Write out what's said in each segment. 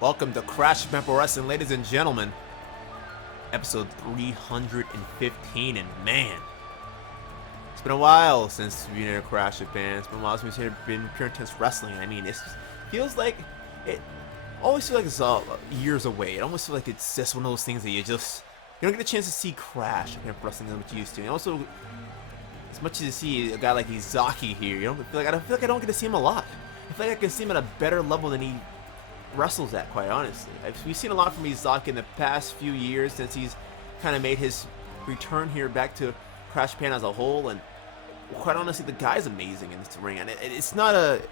Welcome to Crash Member Wrestling, ladies and gentlemen. Episode 315, and man, it's been a while since we've been in a Crash Japan. It's been a while since we've been Pure Intense Wrestling. I mean, it feels like it always feels like it's years away. It almost feels like it's just one of those things that you don't get a chance to see Crash Japan Wrestling as much you used to. And also, as much as you see a guy like Izaki here, I feel like I don't get to see him a lot. I feel like I can see him at a better level than he wrestles at, quite honestly. We've seen a lot from Izaki in the past few years since he's kind of made his return here back to Crash Japan as a whole, and quite honestly, the guy's amazing in this ring. And it's not a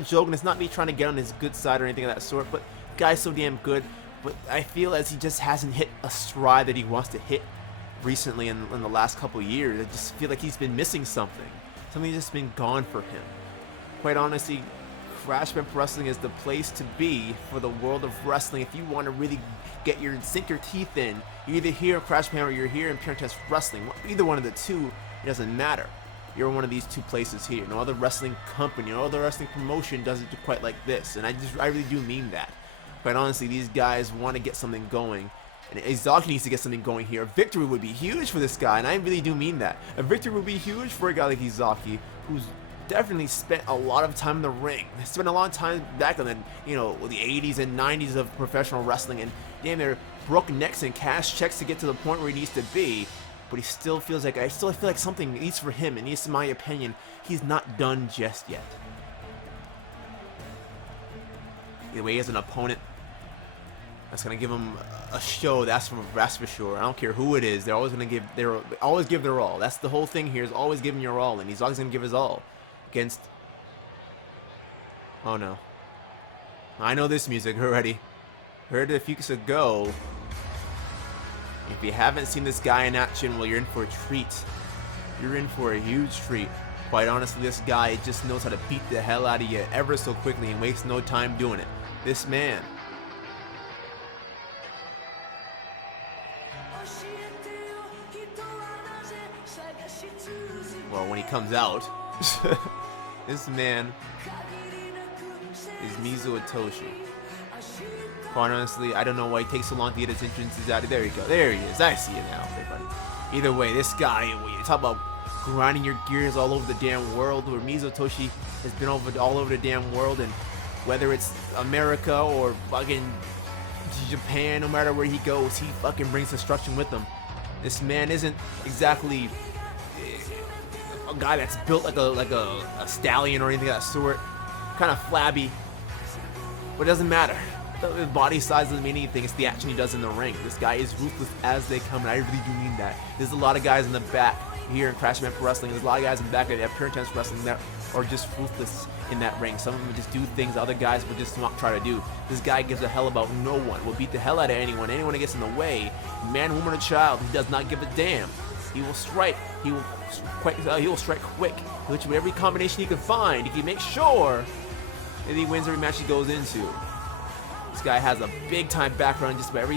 joke, and it's not me trying to get on his good side or anything of that sort. But the guy's so damn good. But I feel as he just hasn't hit a stride that he wants to hit recently in the last couple of years. I just feel like he's been missing something. Something's just been gone for him. Quite honestly, Crash Japan Wrestling is the place to be for the world of wrestling. If you want to really sink your teeth in, you're either here in Crash Japan or you're here in Pure Intense Wrestling. Either one of the two, it doesn't matter. You're in one of these two places here. No other wrestling company, no other wrestling promotion does it quite like this. And I really do mean that. Quite honestly, these guys want to get something going. And Izaki needs to get something going here. A victory would be huge for this guy, and I really do mean that. A victory would be huge for a guy like Izaki, who's definitely spent a lot of time in the ring. Spent a lot of time back in the, the 80s and 90s of professional wrestling, and damn, they're broke necks and cash checks to get to the point where he needs to be. But he still feels like, I still feel like something needs for him, and at least in my opinion, he's not done just yet. Either way, he has an opponent that's gonna give him a show. That's for sure. I don't care who it is. They're always gonna give their all. That's the whole thing here, is always giving your all, and he's always gonna give his all against. Oh no! I know this music already. Heard it a few weeks ago. If you haven't seen this guy in action, well, you're in for a treat. You're in for a huge treat. Quite honestly, this guy just knows how to beat the hell out of you ever so quickly and wastes no time doing it. This man. Well, when he comes out, this man is Mizu Itoshi. Quite honestly, I don't know why he takes so long to get his entrances out. There you go. There he is. I see it now, everybody. Either way, this guy, when you talk about grinding your gears all over the damn world, where Mizu Itoshi has been all over the damn world, and whether it's America or fucking Japan, no matter where he goes, he fucking brings destruction with him. This man isn't exactly a guy that's built like a stallion or anything of that sort. Kind of flabby, but it doesn't matter. The body size doesn't mean anything. It's the action he does in the ring. This guy is ruthless as they come, and I really do mean that. There's a lot of guys in the back here in Crash Japan Wrestling. There's a lot of guys in the back of Pure Intense Wrestling that are just ruthless in that ring. Some of them just do things other guys would just not try to do. This guy gives a hell about no one. Will beat the hell out of anyone. Anyone that gets in the way, man, woman, or child, he does not give a damn. He will strike. He will strike quick. He'll hit you with every combination he can find. He can make sure that he wins every match he goes into. This guy has a big time background in just about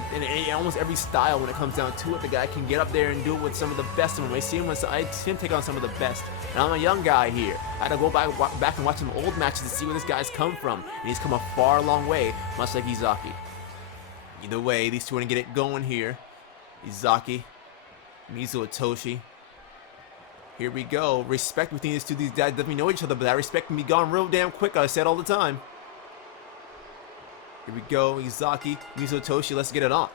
almost every style when it comes down to it. The guy can get up there and do it with some of the best of them. I see him take on some of the best. And I'm a young guy here. I had to go back and watch some old matches to see where this guy's come from. And he's come a far long way, much like Izaki. Either way, these two are going to get it going here. Izaki, Mizu Itoshi. Here we go. Respect between these two. These guys definitely know each other, but that respect can be gone real damn quick. I say it all the time. Here we go, Izaki, Mizu Itoshi, let's get it on.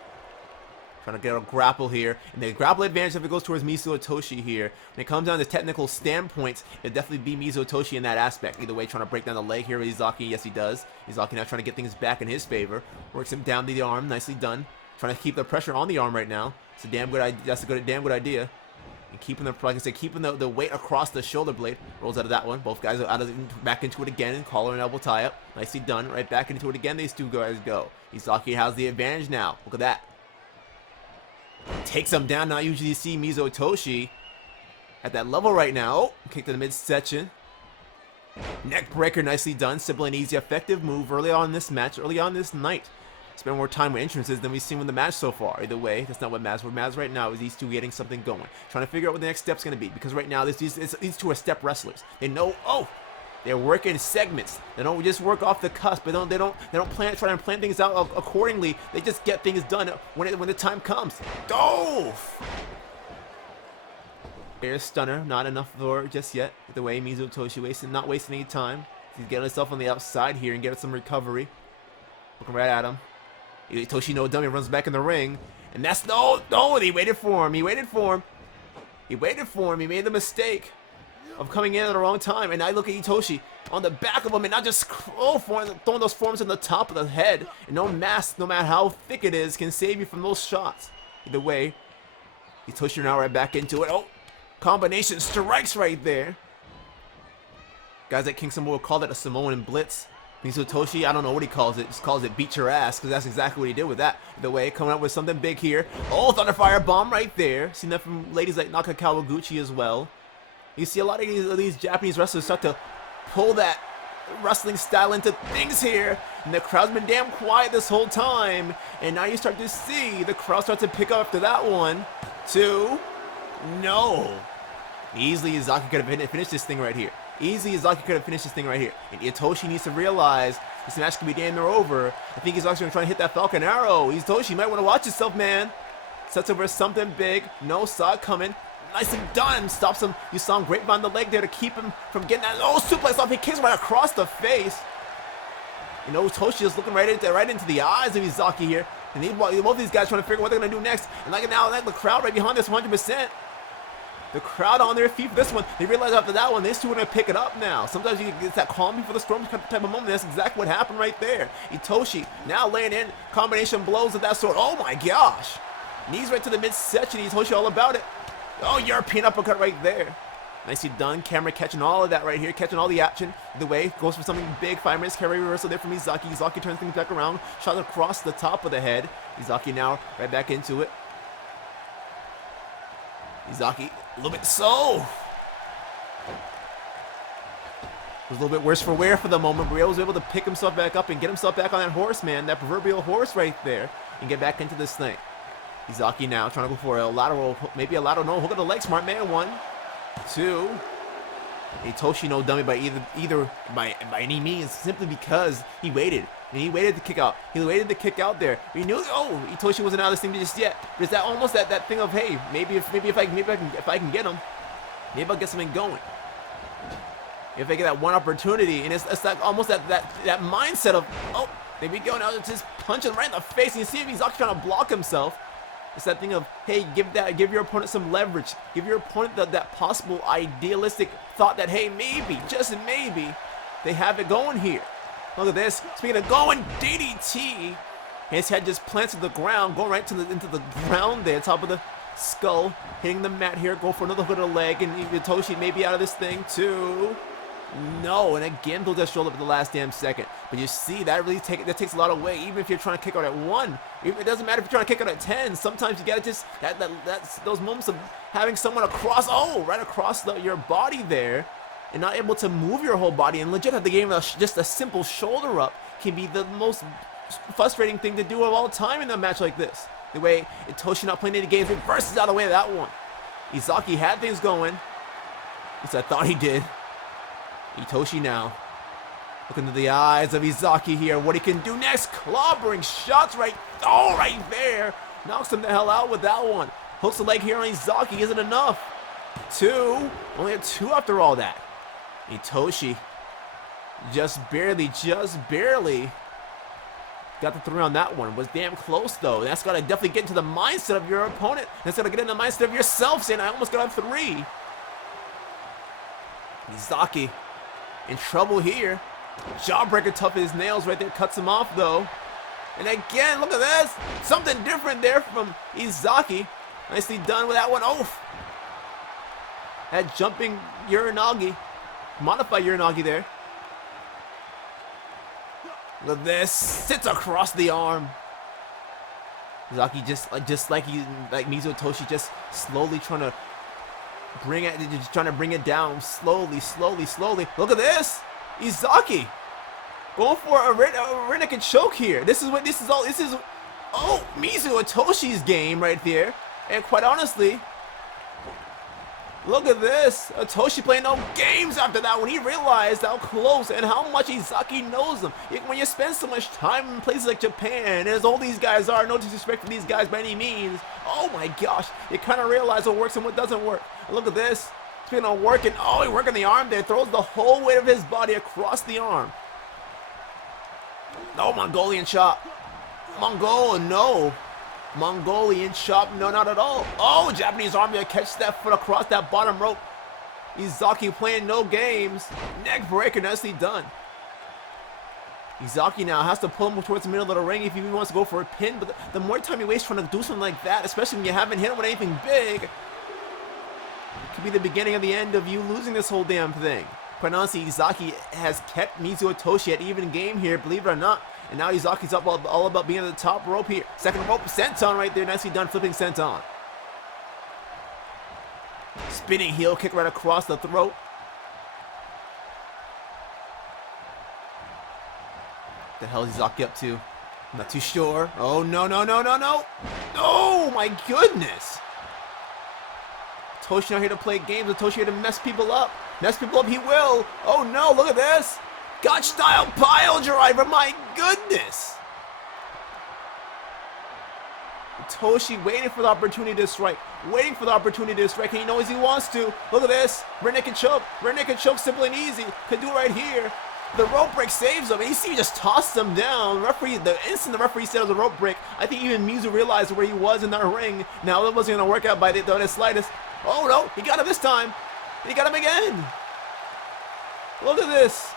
Trying to get a grapple here. And the grapple advantage if it goes towards Mizu Itoshi here. When it comes down to technical standpoints, it'll definitely be Mizu Itoshi in that aspect. Either way, trying to break down the leg here with Izaki. Yes, he does. Izaki now trying to get things back in his favor. Works him down the arm. Nicely done. Trying to keep the pressure on the arm right now. It's a damn good idea. That's a damn good idea. And keeping like I said, keeping the weight across the shoulder blade. Rolls out of that one. Both guys are back into it again. Collar and elbow tie up. Nicely done. Right back into it again. These two guys go. Izaki has the advantage now. Look at that. Takes him down. Now usually you see Mizu Itoshi at that level right now. Oh, kick to the midsection. Neck breaker. Nicely done. Simple and easy, effective move early on in this match. Early on this night. Spend more time with entrances than we've seen with the match so far. Either way, that's not what matters. What matters right now is these two getting something going. Trying to figure out what the next step's going to be. Because right now, these two are step wrestlers. They know, oh, They work in segments. They don't just work off the cusp. They don't try and plan things out accordingly. They just get things done when the time comes. Dove! Air stunner, not enough for just yet. The way Mizu Otoshi not wasting any time. He's getting himself on the outside here and getting some recovery. Looking right at him. Otoshi no dummy runs back in the ring. And that's no, he waited for him. He waited for him. He waited for him. He made the mistake of coming in at the wrong time. And I look at Itoshi on the back of him and not just throwing those forms on the top of the head. And no mask, no matter how thick it is, can save you from those shots. Either way, Itoshi now right back into it. Oh, combination strikes right there. Guys at King Samoa will call that a Samoan Blitz. Mizu Otoshi, I don't know what he calls it. Just calls it beat your ass, because that's exactly what he did with that. Either way, coming up with something big here. Oh, Thunderfire Bomb right there. Seen that from ladies like Naka Kawaguchi as well. You see a lot of these Japanese wrestlers start to pull that wrestling style into things here. And the crowd's been damn quiet this whole time. And now you start to see the crowd start to pick up after that one. 2. No. Easily, Izaki could have finished this thing right here. Easily, Izaki could have finished this thing right here. And Itoshi needs to realize this match could be damn near over. I think he's actually going to try and hit that Falcon Arrow. Itoshi, you might want to watch yourself, man. Sets over something big. No, saw it coming. Nicely done. Stops him. You saw him grapevine the leg there to keep him from getting that. Oh, suplex off. He kicks right across the face. You know, Itoshi is looking right into the eyes of Izaki here. And both of these guys trying to figure out what they're going to do next. And like now, the crowd right behind this 100%. The crowd on their feet for this one. They realize after that one, these two are going to pick it up now. Sometimes you get that calm before the storm type of moment. That's exactly what happened right there. Itoshi now laying in combination blows of that sort. Oh my gosh. Knees right to the midsection. Itoshi all about it. Oh, European uppercut right there. Nicely done. Camera catching all of that right here. Catching all the action. Either way, goes for something big. 5 minutes carry reversal there from Izaki. Izaki turns things back around. Shot across the top of the head. Izaki now right back into it. Izaki, a little bit so. It was a little bit worse for wear for the moment, but he was able to pick himself back up and get himself back on that horse, man. That proverbial horse right there. And get back into this thing. Izaki now trying to go for a lateral, maybe a lateral no hook of the leg. Smart man. 1, 2. Itoshi no dummy by by any means, simply because he waited. And he waited to kick out. He waited to kick out there. He knew, oh, Itoshi wasn't out of this thing just yet. But it's that almost that thing of, hey, maybe if I can get him, maybe I'll get something going. If I get that one opportunity, and it's like almost that mindset of, oh, there we go. Now it's just punching right in the face. And you see if he's actually trying to block himself. It's that thing of, hey, give your opponent some leverage. Give your opponent that possible idealistic thought that, hey, maybe, just maybe, they have it going here. Look at this. Speaking of going, DDT. His head just plants to the ground, going right into the ground there, top of the skull, hitting the mat here. Go for another hook of the leg, and Itoshi may be out of this thing too. No, and again, he'll just roll up at the last damn second. But you see, that really takes a lot away. Even if you're trying to kick out at 1, it doesn't matter if you're trying to kick out at 10. Sometimes you gotta just that's those moments of having someone right across your body there, and not able to move your whole body and legit have the game just a simple shoulder up can be the most frustrating thing to do of all time in a match like this. The way Itoshi not playing any games, reverses out of the way of that one. Izaki had things going. At least I thought he did. Itoshi now. Look into the eyes of Izaki here. What he can do next. Clobbering shots right there. Knocks him the hell out with that one. Hooks the leg here on Izaki. Isn't enough. 2. Only a 2 after all that. Itoshi just barely got the 3 on that one. Was damn close though. That's gotta definitely get into the mindset of your opponent. That's gotta get into the mindset of yourself, saying I almost got a 3. Izaki in trouble here. Jawbreaker, tough as nails right there, cuts him off though. And again, look at this. Something different there from Izaki. Nicely done with that one. Oh, that jumping Uranagi. Modified Uranagi there. Look at this. Sits across the arm. Izaki just like Mizu Otoshi, just slowly trying to bring it down. Slowly. Look at this. Izaki going for a rear naked choke here. This is Mizu Otoshi's game right there. And quite honestly, Look at this. Otoshi playing no games after that when he realized how close and how much Izaki knows him. When you spend so much time in places like Japan, as all these guys are, no disrespect to these guys by any means, oh my gosh, you kind of realize what works and what doesn't work. And look at this. Speaking of working, oh, he working the arm there, throws the whole weight of his body across the arm. No, Mongolian chop. No. Mongolian chop, no, not at all. Oh, Japanese arm there, catch that foot across that bottom rope. Izaki playing no games. Neck breaker, nicely done. Izaki now has to pull him towards the middle of the ring if he wants to go for a pin, but the more time he wastes trying to do something like that, especially when you haven't hit him with anything big, it could be the beginning of the end of you losing this whole damn thing. Quite honestly, Izaki has kept Mizu Otoshi at even game here, believe it or not. And now Izaki's up all about being at the top rope here. Second rope, senton right there. Nicely done, flipping senton. Spinning heel kick right across the throat. What the hell is Izaki up to? I'm not too sure. Oh, no. Oh, my goodness. Otoshi not here to play games. Otoshi here to mess people up. Mess people up he will. Oh, no, look at this. Gotch style pile driver, my goodness! Otoshi waiting for the opportunity to strike. And he knows he wants to. Look at this. Rear naked choke. Simple and easy. Could do it right here. The rope break saves him. And you see he just tossed him down. The instant the referee said it was a rope break, I think even Mizu realized where he was in that ring. Now it wasn't going to work out by the slightest. Oh no, he got him this time. He got him again. Look at this.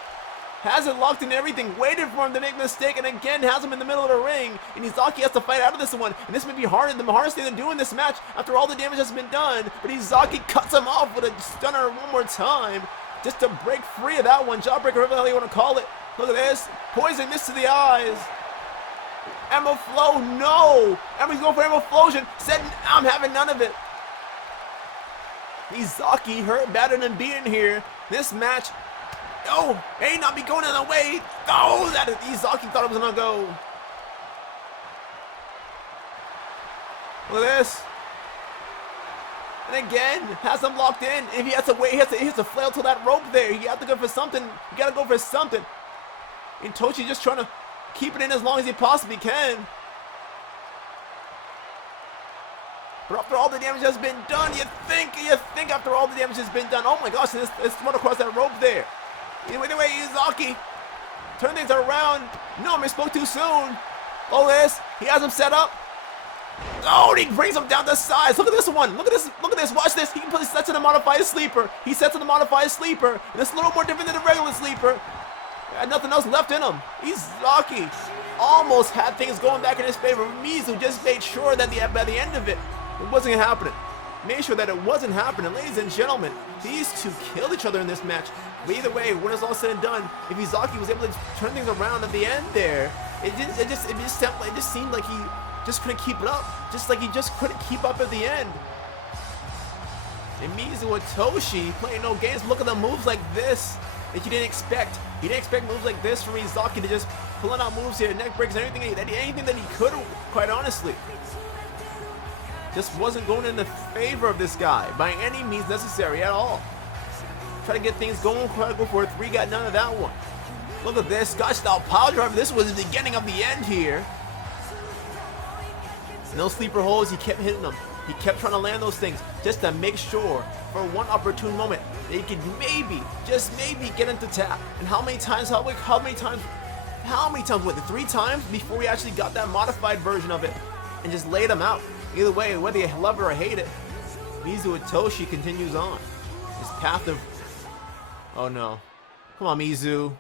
Has it locked in everything, waited for him to make a mistake, and again has him in the middle of the ring. And Izaki has to fight out of this one. And this may be the hardest thing to do in this match after all the damage has been done. But Izaki cuts him off with a stunner one more time. Just to break free of that one. Jawbreaker, whatever the hell you want to call it. Look at this. Poison this to the eyes. Emma Flow, no. Emma's going for Emma Flosion. Said, I'm having none of it. Izaki hurt, battered, and beaten here. This match... Oh, may not be going in the way. Oh, that Izaki thought it was gonna go. Look at this. And again, has him locked in. If he has to wait, he has to flail to that rope there. You have to go for something. You gotta go for something. And Tochi just trying to keep it in as long as he possibly can. But after all the damage has been done, you think after all the damage has been done, oh my gosh, let's run across that rope there. Anyway, Izaki, turn things around. No, I spoke too soon. Oh, this, he has him set up. Oh, and he brings him down the sides. Look at this one. Look at this. Watch this. He sets in a modified sleeper. And this is a little more different than a regular sleeper. Had nothing else left in him. Izaki almost had things going back in his favor. Mizu just made sure that by the end of it, it wasn't happening. Made sure that it wasn't happening. Ladies and gentlemen, these two killed each other in this match. But either way, when it's all said and done, if Izaki was able to turn things around at the end there, it just seemed like he just couldn't keep it up. Just like he just couldn't keep up at the end. And Mizu Otoshi playing no games. Look at the moves like this that you didn't expect. You didn't expect moves like this from Izaki to just pulling out moves here, neck breaks, and anything that he could, quite honestly. Just wasn't going in the favor of this guy by any means necessary at all. Try to get things going, try to go for a 3, got none of that one. Look at this, Scotch style power driver. This was the beginning of the end here. No sleeper holds, he kept hitting them. He kept trying to land those things just to make sure for one opportune moment that he could maybe, just maybe get into tap. And how many times, what, the 3 times before we actually got that modified version of it and just laid him out. Either way, whether you love it or hate it, Mizu Otoshi continues on. His path of... Oh no. Come on, Mizu.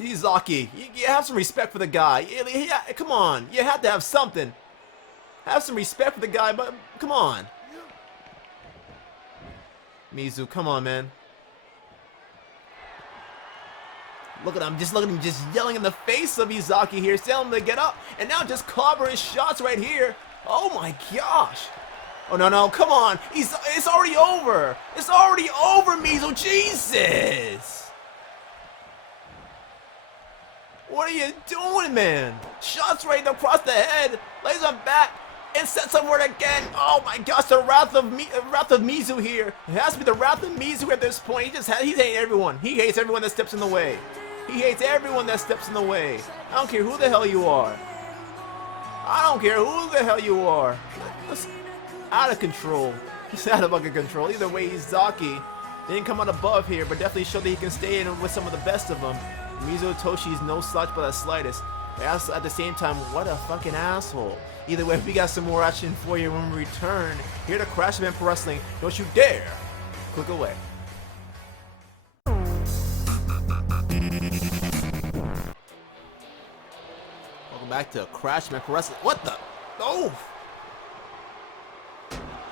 Izaki, you have some respect for the guy. Yeah, come on. You have to have something. Have some respect for the guy, but come on. Mizu, come on, man. Look at him, just yelling in the face of Izaki here, telling him to get up, and now just clobbering shots right here. Oh my gosh. Oh no, come on. It's already over. It's already over, Mizu. Jesus. What are you doing, man? Shots right across the head. Lays him back. And sets up for it again. Oh my gosh, the Wrath of Mizu here. It has to be the Wrath of Mizu at this point. He hates everyone. He hates everyone that steps in the way. He hates everyone that steps in the way. I don't care who the hell you are. I don't care who the hell you are. It's out of control. He's out of fucking control. Either way, he's Zaki. Didn't come out above here, but definitely showed that he can stay in with some of the best of them. Mizu Toshi's no slouch by the slightest. But at the same time, what a fucking asshole. Either way, we got some more action for you when we return here to Crash Event Pro Wrestling. Don't you dare click away. Welcome back to Crash Event Pro Wrestling. What the? No!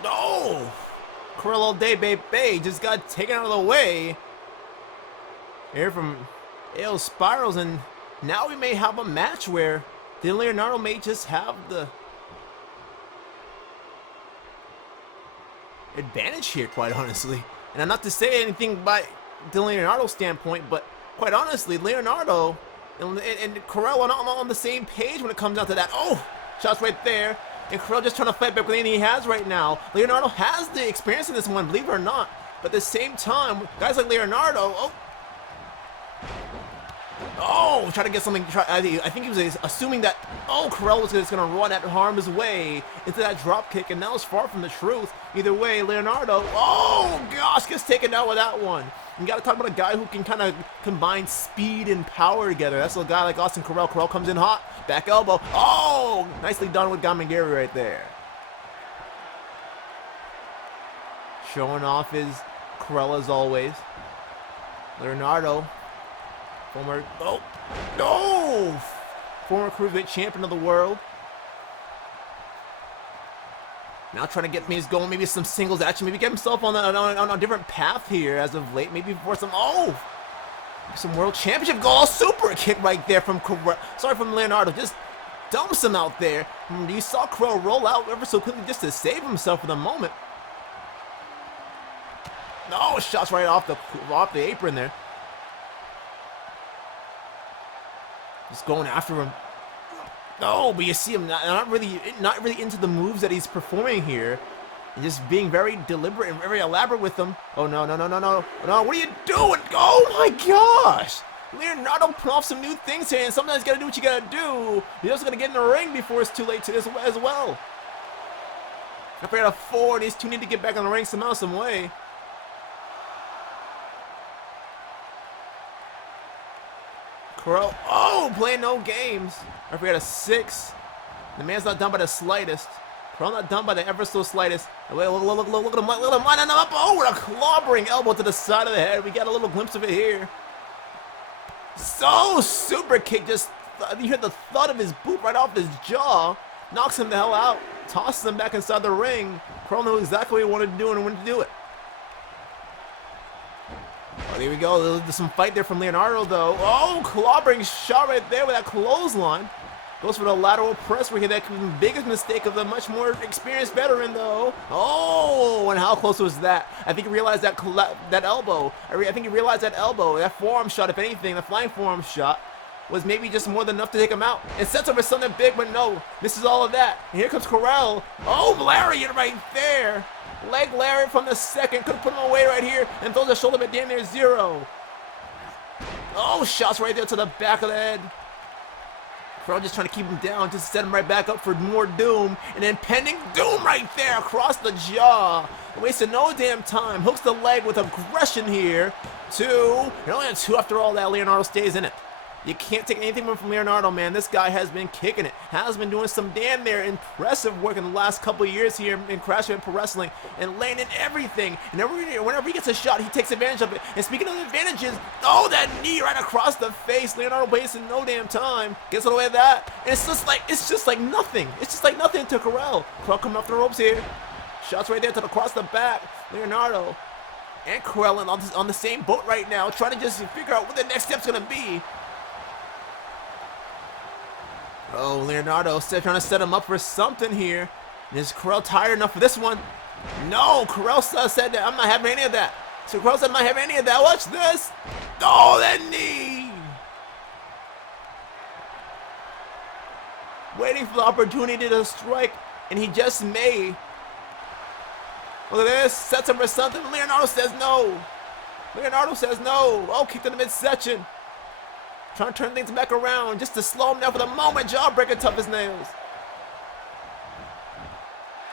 No! Krill all day, baby. Just got taken out of the way. Here from AO Spirals, and now we may have a match where then Leonardo may just have the advantage here, quite honestly. And I'm not to say anything by the Leonardo standpoint, but quite honestly, Leonardo and Corell are not on the same page when it comes down to that. Oh, shots right there. And Corell just trying to fight back with anything he has right now. Leonardo has the experience in this one, believe it or not. But at the same time, guys like Leonardo, try to get something. I think he was assuming that, Corell was just going to run at harm's way into that drop kick, and that was far from the truth. Either way, Leonardo, gets taken out with that one. You got to talk about a guy who can kind of combine speed and power together. That's a guy like Austin Corell. Corell comes in hot, back elbow. Nicely done with Gamagiri right there. Showing off his Corell as always. Leonardo. Former cruiserweight champion of the world. Now trying to get things going, maybe some singles action, maybe get himself on a different path here as of late. Maybe for some world championship goal. Super kick right there from Leonardo. Just dumps him out there. You saw Crow roll out ever so quickly just to save himself for the moment. No, shots right off the apron there. Just going after him. No, but you see him not really into the moves that he's performing here. And just being very deliberate and very elaborate with them. Oh, no. No, what are you doing? Oh, my gosh. Leonardo put off some new things here, and sometimes you got to do what you got to do. You're also going to get in the ring before it's too late to this as well. If we're at a 4, these two need to get back in the ring somehow, some way. Crow, playing no games. If we had a 6, the man's not done by the slightest. Crow not done by the ever so slightest. Look at him, look at him, lining up. With a clobbering elbow to the side of the head. We got a little glimpse of it here. So super kick, just you hear the thud of his boot right off his jaw. Knocks him the hell out. Tosses him back inside the ring. Crow knew exactly what he wanted to do and when to do it. There we go. There's some fight there from Leonardo, though. Clobbering shot right there with that clothesline. Goes for the lateral press. We get that biggest mistake of the much more experienced veteran, though. And how close was that? I think he realized that elbow. I think he realized that elbow, that forearm shot, if anything, the flying forearm shot, was maybe just more than enough to take him out. It sets up for something big, but no. This is all of that. And here comes Corell. Lariat right there. Leg lariat from the second. Could have put him away right here and throws the shoulder but damn near 0. Shots right there to the back of the head. Crow just trying to keep him down, just set him right back up for more doom. And then pending doom right there across the jaw. Wasted no damn time. Hooks the leg with aggression here. 2. You're only at 2 after all that. Leonardo stays in it. You can't take anything from Leonardo, man. This guy has been kicking it. Has been doing some damn near impressive work in the last couple of years here in Crash Event Pro Wrestling and laying in everything. And whenever he gets a shot, he takes advantage of it. And speaking of advantages, that knee right across the face. Leonardo wasting no damn time. Gets away with that. And it's just like nothing. It's just like nothing to Corell. Corell coming off the ropes here. Shots right there across the back. Leonardo and Corell on the same boat right now, trying to just figure out what the next step's gonna be. Leonardo still trying to set him up for something here. Is Corell tired enough for this one? No, Corell said that I'm not having any of that. So Corell said I'm not having any of that. Watch this. That knee. Waiting for the opportunity to strike. And he just may. Look at this. Sets him for something. Leonardo says no. Leonardo says no. Oh, kicked in the midsection. Trying to turn things back around just to slow him down for the moment. Jawbreaker, tough as nails.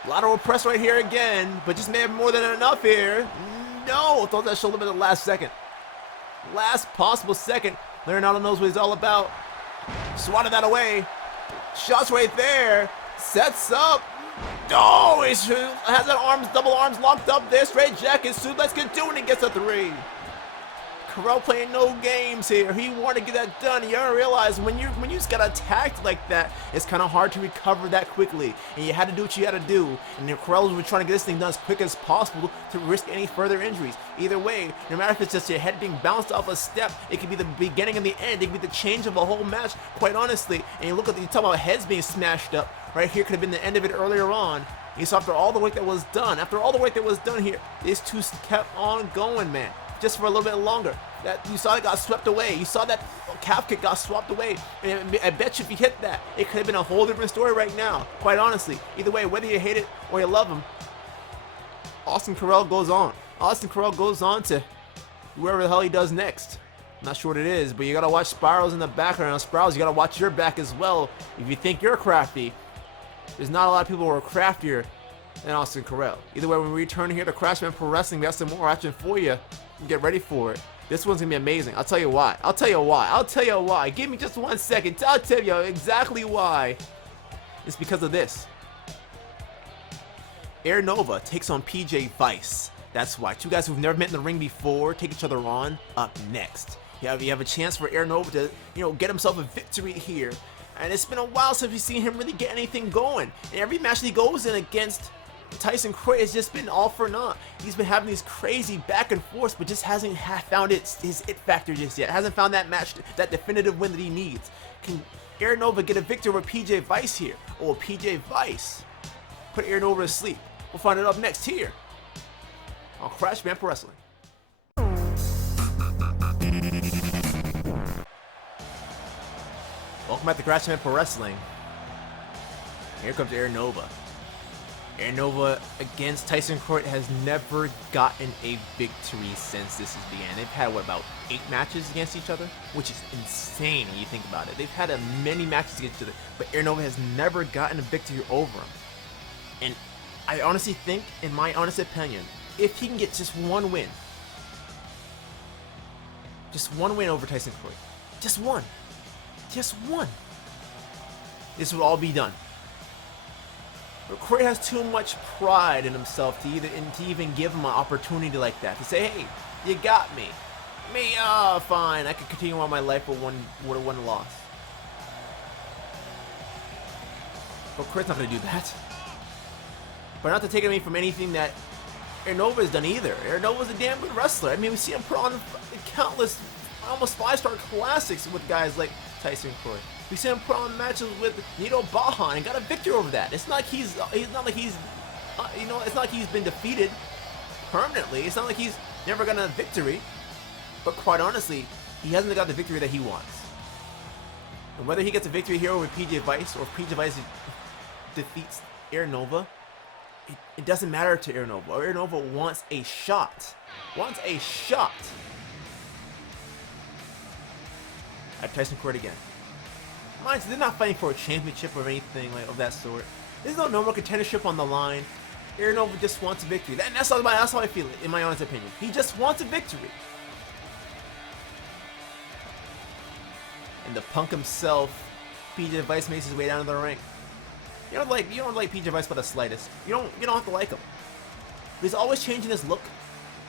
Lateral press right here again, but just may have more than enough here. No, throws that shoulder in the last second. Last possible second. Leonardo knows what he's all about. Swatted that away. Shots right there. Sets up. Oh, he has that arms, double arms locked up there. Straight jacket, suplex can do it and gets a 3. Carell playing no games here. He wanted to get that done. You gotta realize when you just got attacked like that, it's kind of hard to recover that quickly. And you had to do what you had to do. And Carell was trying to get this thing done as quick as possible to risk any further injuries. Either way, no matter if it's just your head being bounced off a step, it could be the beginning and the end. It could be the change of a whole match, quite honestly. And you talk about heads being smashed up. Right here could have been the end of it earlier on. You saw after all the work that was done, here, these two kept on going, man. Just for a little bit longer. That you saw it got swept away. You saw that calf kick got swapped away. And I bet you if you hit that, it could have been a whole different story right now. Quite honestly. Either way, whether you hate it or you love him, Austin Carell goes on. Austin Carell goes on to wherever the hell he does next. I'm not sure what it is, but you gotta watch Spirals in the background. Spirals, you gotta watch your back as well. If you think you're crafty, there's not a lot of people who are craftier than Austin Carell. Either way, when we return here to Crashman Pro Wrestling, we got some more action for you. Get ready for it. This one's gonna be amazing. I'll tell you why. Give me just 1 second. I'll tell you exactly why. It's because of this. Air Nova takes on PJ Vice. That's why. Two guys who've never met in the ring before take each other on. Up next, you have a chance for Air Nova to get himself a victory here. And it's been a while since we've seen him really get anything going. And every match that he goes in against Tyson Croy has just been all for naught. He's been having these crazy back and forths, but just hasn't found his it factor just yet. Hasn't found that match, that definitive win that he needs. Can Air Nova get a victory over PJ Vice here? Or will PJ Vice put Air Nova to sleep? We'll find it up next here on Crashman Pro Wrestling. Welcome back to Crashman Pro Wrestling. Here comes Air Nova. Air Nova against Tyson Croy has never gotten a victory since this has began. They've had, about 8 matches against each other? Which is insane when you think about it. They've had many matches against each other, but Air Nova has never gotten a victory over him. And I honestly think, in my honest opinion, if he can get just one win over Tyson Croy, just one, this would all be done. But Croy has too much pride in himself to even give him an opportunity like that. To say, hey, you got me. Fine. I can continue on my life with one loss. But Croy's not going to do that. But not to take away from anything that Air Nova has done either. Air Nova's a damn good wrestler. I mean, we see him put on countless, almost 5-star classics with guys like Tyson Croy. We see him put on matches with Nito Bahan and got a victory over that. It's not like he's not like he's been defeated permanently. It's not like he's never gotten a victory. But quite honestly, he hasn't got the victory that he wants. And whether he gets a victory here over PJ Vice or if PJ Vice defeats Air Nova, it doesn't matter to Air Nova. Air Nova wants a shot. At Tyson Croy again. Mind you, they're not fighting for a championship or anything of that sort. There's no normal contendership on the line. Air Nova just wants a victory. That's how I feel it, in my honest opinion. He just wants a victory. And the punk himself, PJ Vice, makes his way down to the ring. You don't like PJ Vice by the slightest. You don't have to like him. But he's always changing his look.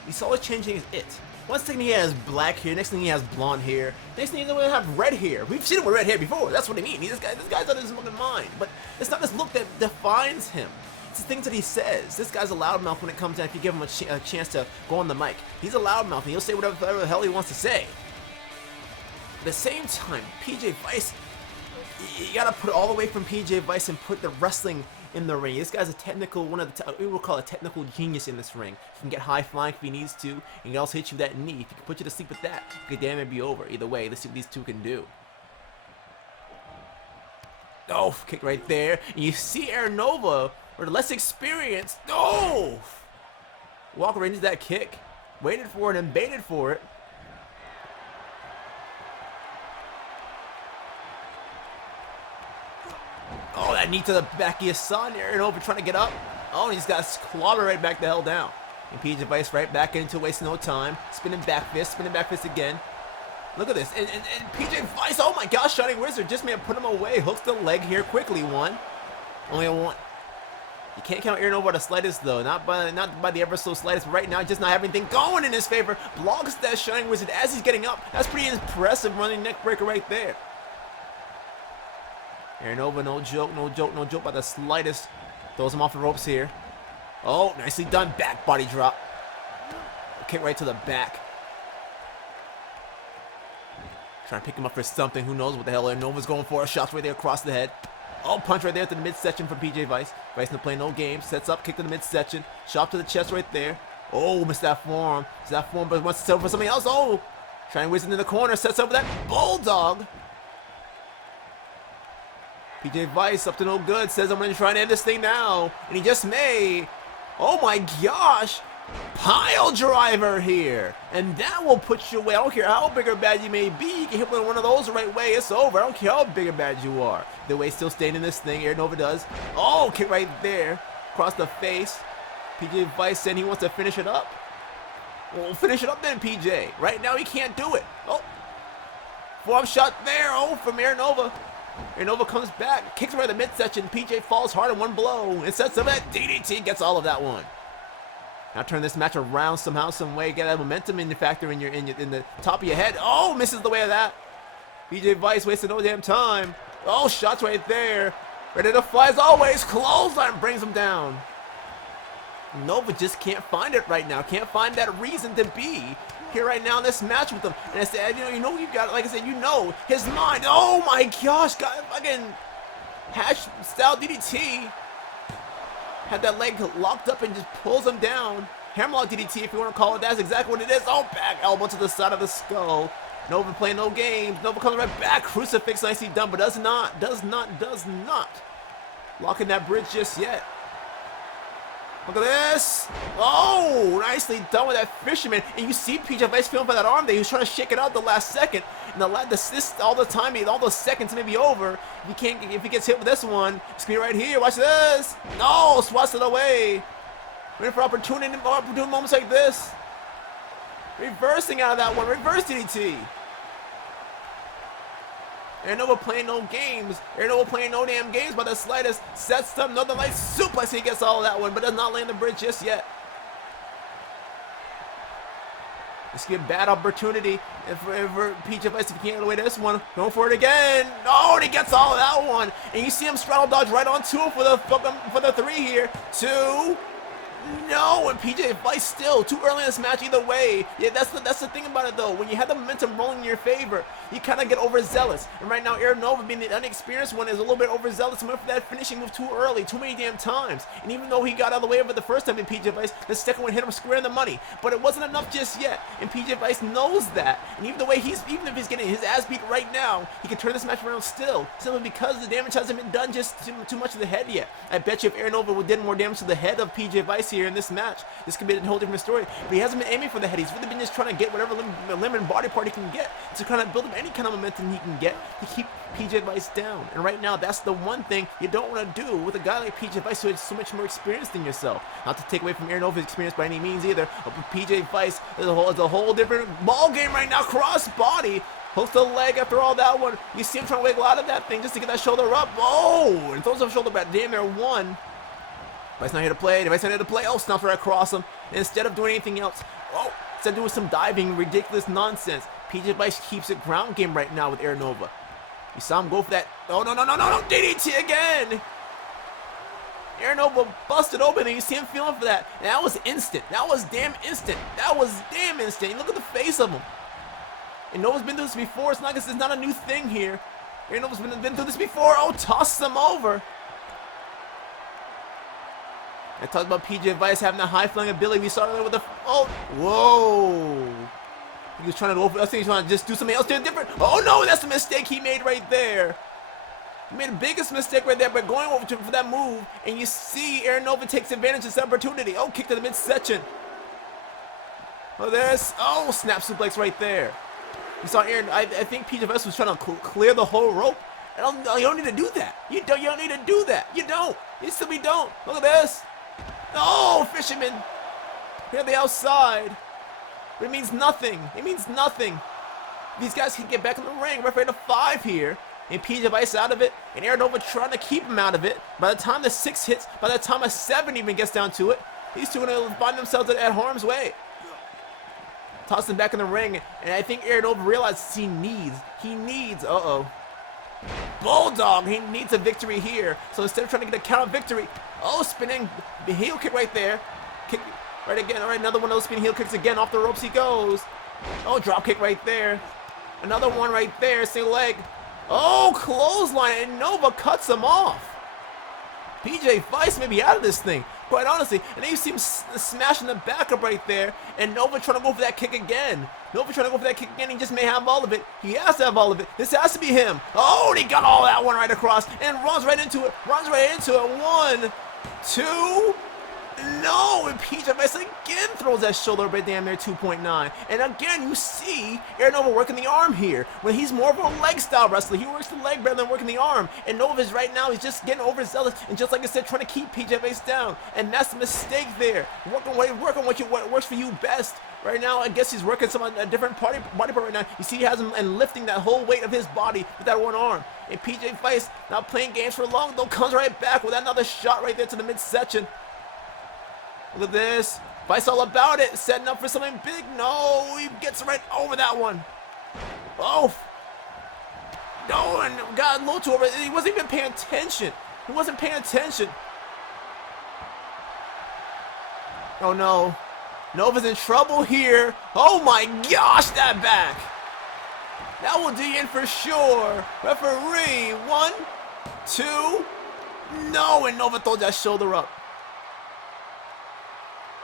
He's always changing his it. One thing he has black hair, next thing he has blonde hair, next thing he's gonna have red hair. We've seen him with red hair before. That's what I mean. This guy's out of his fucking mind. But it's not this look that defines him. It's the things that he says. This guy's a loudmouth when it comes down. If you give him a chance to go on the mic, he's a loudmouth and he'll say whatever the hell he wants to say. At the same time, PJ Vice, you gotta put it all the way from PJ Vice and put the wrestling in the ring. This guy's a technical, we will call a technical genius in this ring. He can get high flying if he needs to, and he can also hit you with that knee. If he can put you to sleep with that, it could damn it be over. Either way, let's see what these two can do. Oh, kick right there. And you see Aaron Nova, or less experienced. Oh! Walker ranges that kick. Waited for it and baited for it. Oh, that knee to the back of his son. Aaron Nova trying to get up. Oh, and he's got clobber right back the hell down. And PJ Vice right back into wasting no time. Spinning back fist again. Look at this. And PJ Vice, oh my gosh, Shining Wizard just may have put him away. Hooks the leg here quickly. One. Only a one. You can't count Aaron Nova the slightest, though. Not by the ever so slightest. But right now, just not having anything going in his favor. Blocks that Shining Wizard as he's getting up. That's pretty impressive running neck breaker right there. Aaron Nova, no joke by the slightest. Throws him off the ropes here. Oh, nicely done. Back body drop. Kick right to the back. Trying to pick him up for something. Who knows what the hell Aaron Nova's going for. Shots right there across the head. Oh, punch right there to the midsection from PJ Vice. Vice not playing no games. Sets up, kick to the midsection. Shot to the chest right there. Oh, missed that forearm. Missed that forearm, but wants to settle for something else. Oh, trying to whiz into the corner. Sets up with that bulldog. PJ Vice up to no good. Says I'm going to try and end this thing now. And he just may. Oh my gosh. Pile driver here. And that will put you away. I don't care how big or bad you may be. You can hit one of those the right way. It's over. I don't care how big or bad you are. The way still staying in this thing. Aaron Nova does. Oh, kick right there. Across the face. PJ Vice saying he wants to finish it up. Well, finish it up then, PJ. Right now he can't do it. Oh. Forearm shot there. Oh, from Aaron Nova. Aaron Nova comes back. Kicks right in the midsection. PJ falls hard in one blow. And sets up that DDT. Gets all of that one. Now turn this match around somehow, some way. Get that momentum in the factor in the top of your head. Oh, misses the way of that. PJ Vice wasted no damn time. Oh, shots right there. Ready to fly as always. Clothesline brings him down. Nova just can't find it right now. Can't find that reason to be here right now in this match with him. And I said, you know, you got, like I said, you know, his mind. Oh my gosh, got fucking hash style DDT. Had that leg locked up and just pulls him down. Hammerlock DDT, if you want to call it, that's exactly what it is. Oh, back elbow to the side of the skull. Nova playing no games. Nova comes right back. Crucifix nicely done, but does not locking that bridge just yet. Look at this. Oh, nicely done with that fisherman. And you see PJ Vice feeling for that arm there. He was trying to shake it out the last second. And this all the time, all those seconds may be over. If he gets hit with this one, it's gonna be right here. Watch this. No, swats it away. Waiting for opportunity moments like this. Reversing out of that one. Reverse DDT. Aaron Nova playing no games. Aaron Nova playing no damn games by the slightest. Sets up another nice suplex. He gets all of that one, but does not land the bridge just yet. This could be a bad opportunity for PJ Vice if he can't get away this one. Going for it again. Oh, and he gets all of that one. And you see him straddle dodge right on two for the three here. Two. No, and PJ Vice still too early in this match either way. Yeah, that's the thing about it though. When you have the momentum rolling in your favor, you kind of get overzealous. And right now, Aaron Nova, being the unexperienced one, is a little bit overzealous and went for that finishing move too early, too many damn times. And even though he got out of the way of it the first time in PJ Vice, the second one hit him square in the money. But it wasn't enough just yet. And PJ Vice knows that. And even if he's getting his ass beat right now, he can turn this match around still. Simply because the damage hasn't been done just too much to the head yet. I bet you if Aaron Nova did more damage to the head of PJ Vice here in this match, this could be a whole different story. But he hasn't been aiming for the head. He's really been just trying to get whatever limb and body part he can get to kind of build up any kind of momentum he can get to keep PJ Vice down. And right now, that's the one thing you don't want to do with a guy like PJ Vice who has so much more experience than yourself. Not to take away from Aaron Nova's experience by any means either. But PJ Vice is a whole different ball game right now. Cross body. Hooks the leg after all that one. You see him trying to wiggle out of that thing just to get that shoulder up. Oh! And throws up shoulder back. Damn near one. Vice not here to play. Vice not here to play. Oh, stomps right across him. And instead of doing anything else, oh, instead of doing some diving, ridiculous nonsense, PJ Vice keeps it ground game right now with Aaron Nova. You saw him go for that. Oh, no. DDT again. Aaron Nova busted open and you see him feeling for that. And that was instant. That was damn instant. Look at the face of him. And Nova's been through this before. It's not a new thing here. Aaron Nova's been through this before. Oh, tosses him over. I talked about PJ Vice having that high-flying ability. We saw earlier with the... Oh, whoa. He was trying to go for... I think he's trying to just do something else different. Oh, no, that's the mistake he made right there. He made the biggest mistake right there by going over to him for that move, and you see Aaron Nova takes advantage of this opportunity. Oh, kick to the midsection. Oh, there's, oh, snap suplex right there. You saw Aaron, I think PJ Vice was trying to clear the whole rope. You don't need to do that. You don't need to do that. You don't. You simply don't. Look at this. Oh, fisherman. Here on the outside. But it means nothing. It means nothing. These guys can get back in the ring. Referee to 5 here. And PJ Vice out of it. And Aaron Nova trying to keep him out of it. By the time the 6 hits, by the time a 7 even gets down to it, these two are going to find themselves at harm's way. Toss him back in the ring. And I think Aaron Nova realizes he needs, Bulldog, he needs a victory here. So instead of trying to get a count victory, oh, spinning heel kick right there. Kick right again. All right, another one of those spinning heel kicks again. Off the ropes he goes. Oh, drop kick right there. Another one right there, single leg. Oh, clothesline, and Nova cuts him off. PJ Vice may be out of this thing, quite honestly. And then you see him smashing the back up right there, and Nova trying to go for that kick again. He just may have all of it. He has to have all of it. This has to be him. Oh, and he got all that one right across, and runs right into it. 1, 2. No, and PJ Vice again throws that shoulder right damn near 2.9. And again, you see Aaron Nova working the arm here. When he's more of a leg style wrestler, he works the leg better than working the arm. And Nova's right now, he's just getting overzealous and just like I said, trying to keep PJ Vice down. And that's the mistake there. Work on what works for you best. Right now, I guess he's working a different body part right now. You see he has him and lifting that whole weight of his body with that one arm. And PJ Vice, not playing games for long, though, comes right back with another shot right there to the midsection. Look at this. Vice all about it. Setting up for something big. No, he gets right over that one. Oh. No, and got a little too over. He wasn't even paying attention. Oh, no. Nova's in trouble here. Oh, my gosh, that back. That will do you in for sure. Referee, 1, 2. No, and Nova throws that shoulder up.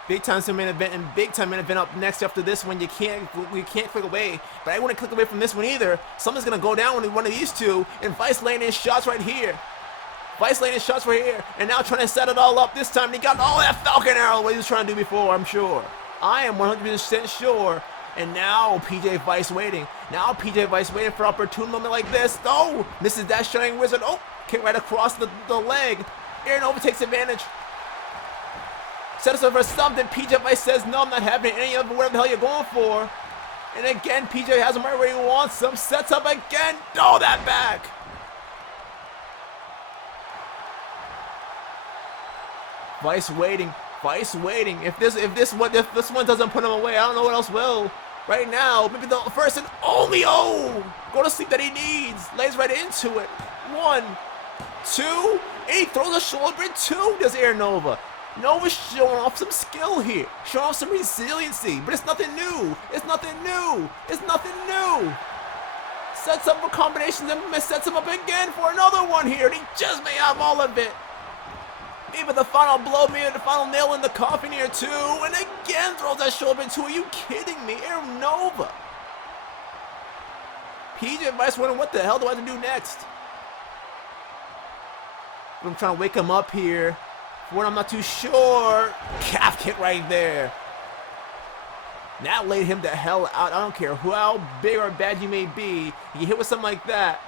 Big time main event and big time main event up next after this one. We can't click away, but I wouldn't click away from this one either. Something's gonna go down with one of these two, and Vice laying in shots right here. And now trying to set it all up this time. He got all that Falcon Arrow what he was trying to do before, I'm sure. I am 100% sure. And now PJ Vice waiting. For an opportune moment like this. Oh, misses that Shining Wizard. Oh, kick right across the leg. Aaron Nova takes advantage. Set us up for something. PJ Vice says, no, I'm not having any of whatever the hell you're going for. And again, PJ has him right where he wants him. Sets up again. Oh, that back. Vice waiting. If this one doesn't put him away, I don't know what else will. Right now, maybe the first and only go to sleep that he needs. Lays right into it. 1, 2, and he throws a shoulder in 2. Does Aaron Nova? Nova's showing off some skill here, showing off some resiliency, but it's nothing new. Sets up for combinations and sets him up again for another one here, and he just may have all of it. Maybe the final blow, maybe the final nail in the coffin here too, and again throws that shoulder into. Are you kidding me? Aaron Nova. PJ Vice wondering what the hell do I have to do next? I'm trying to wake him up here. When I'm not too sure. Calf kick right there. That laid him the hell out. I don't care how big or bad you may be. You hit with something like that.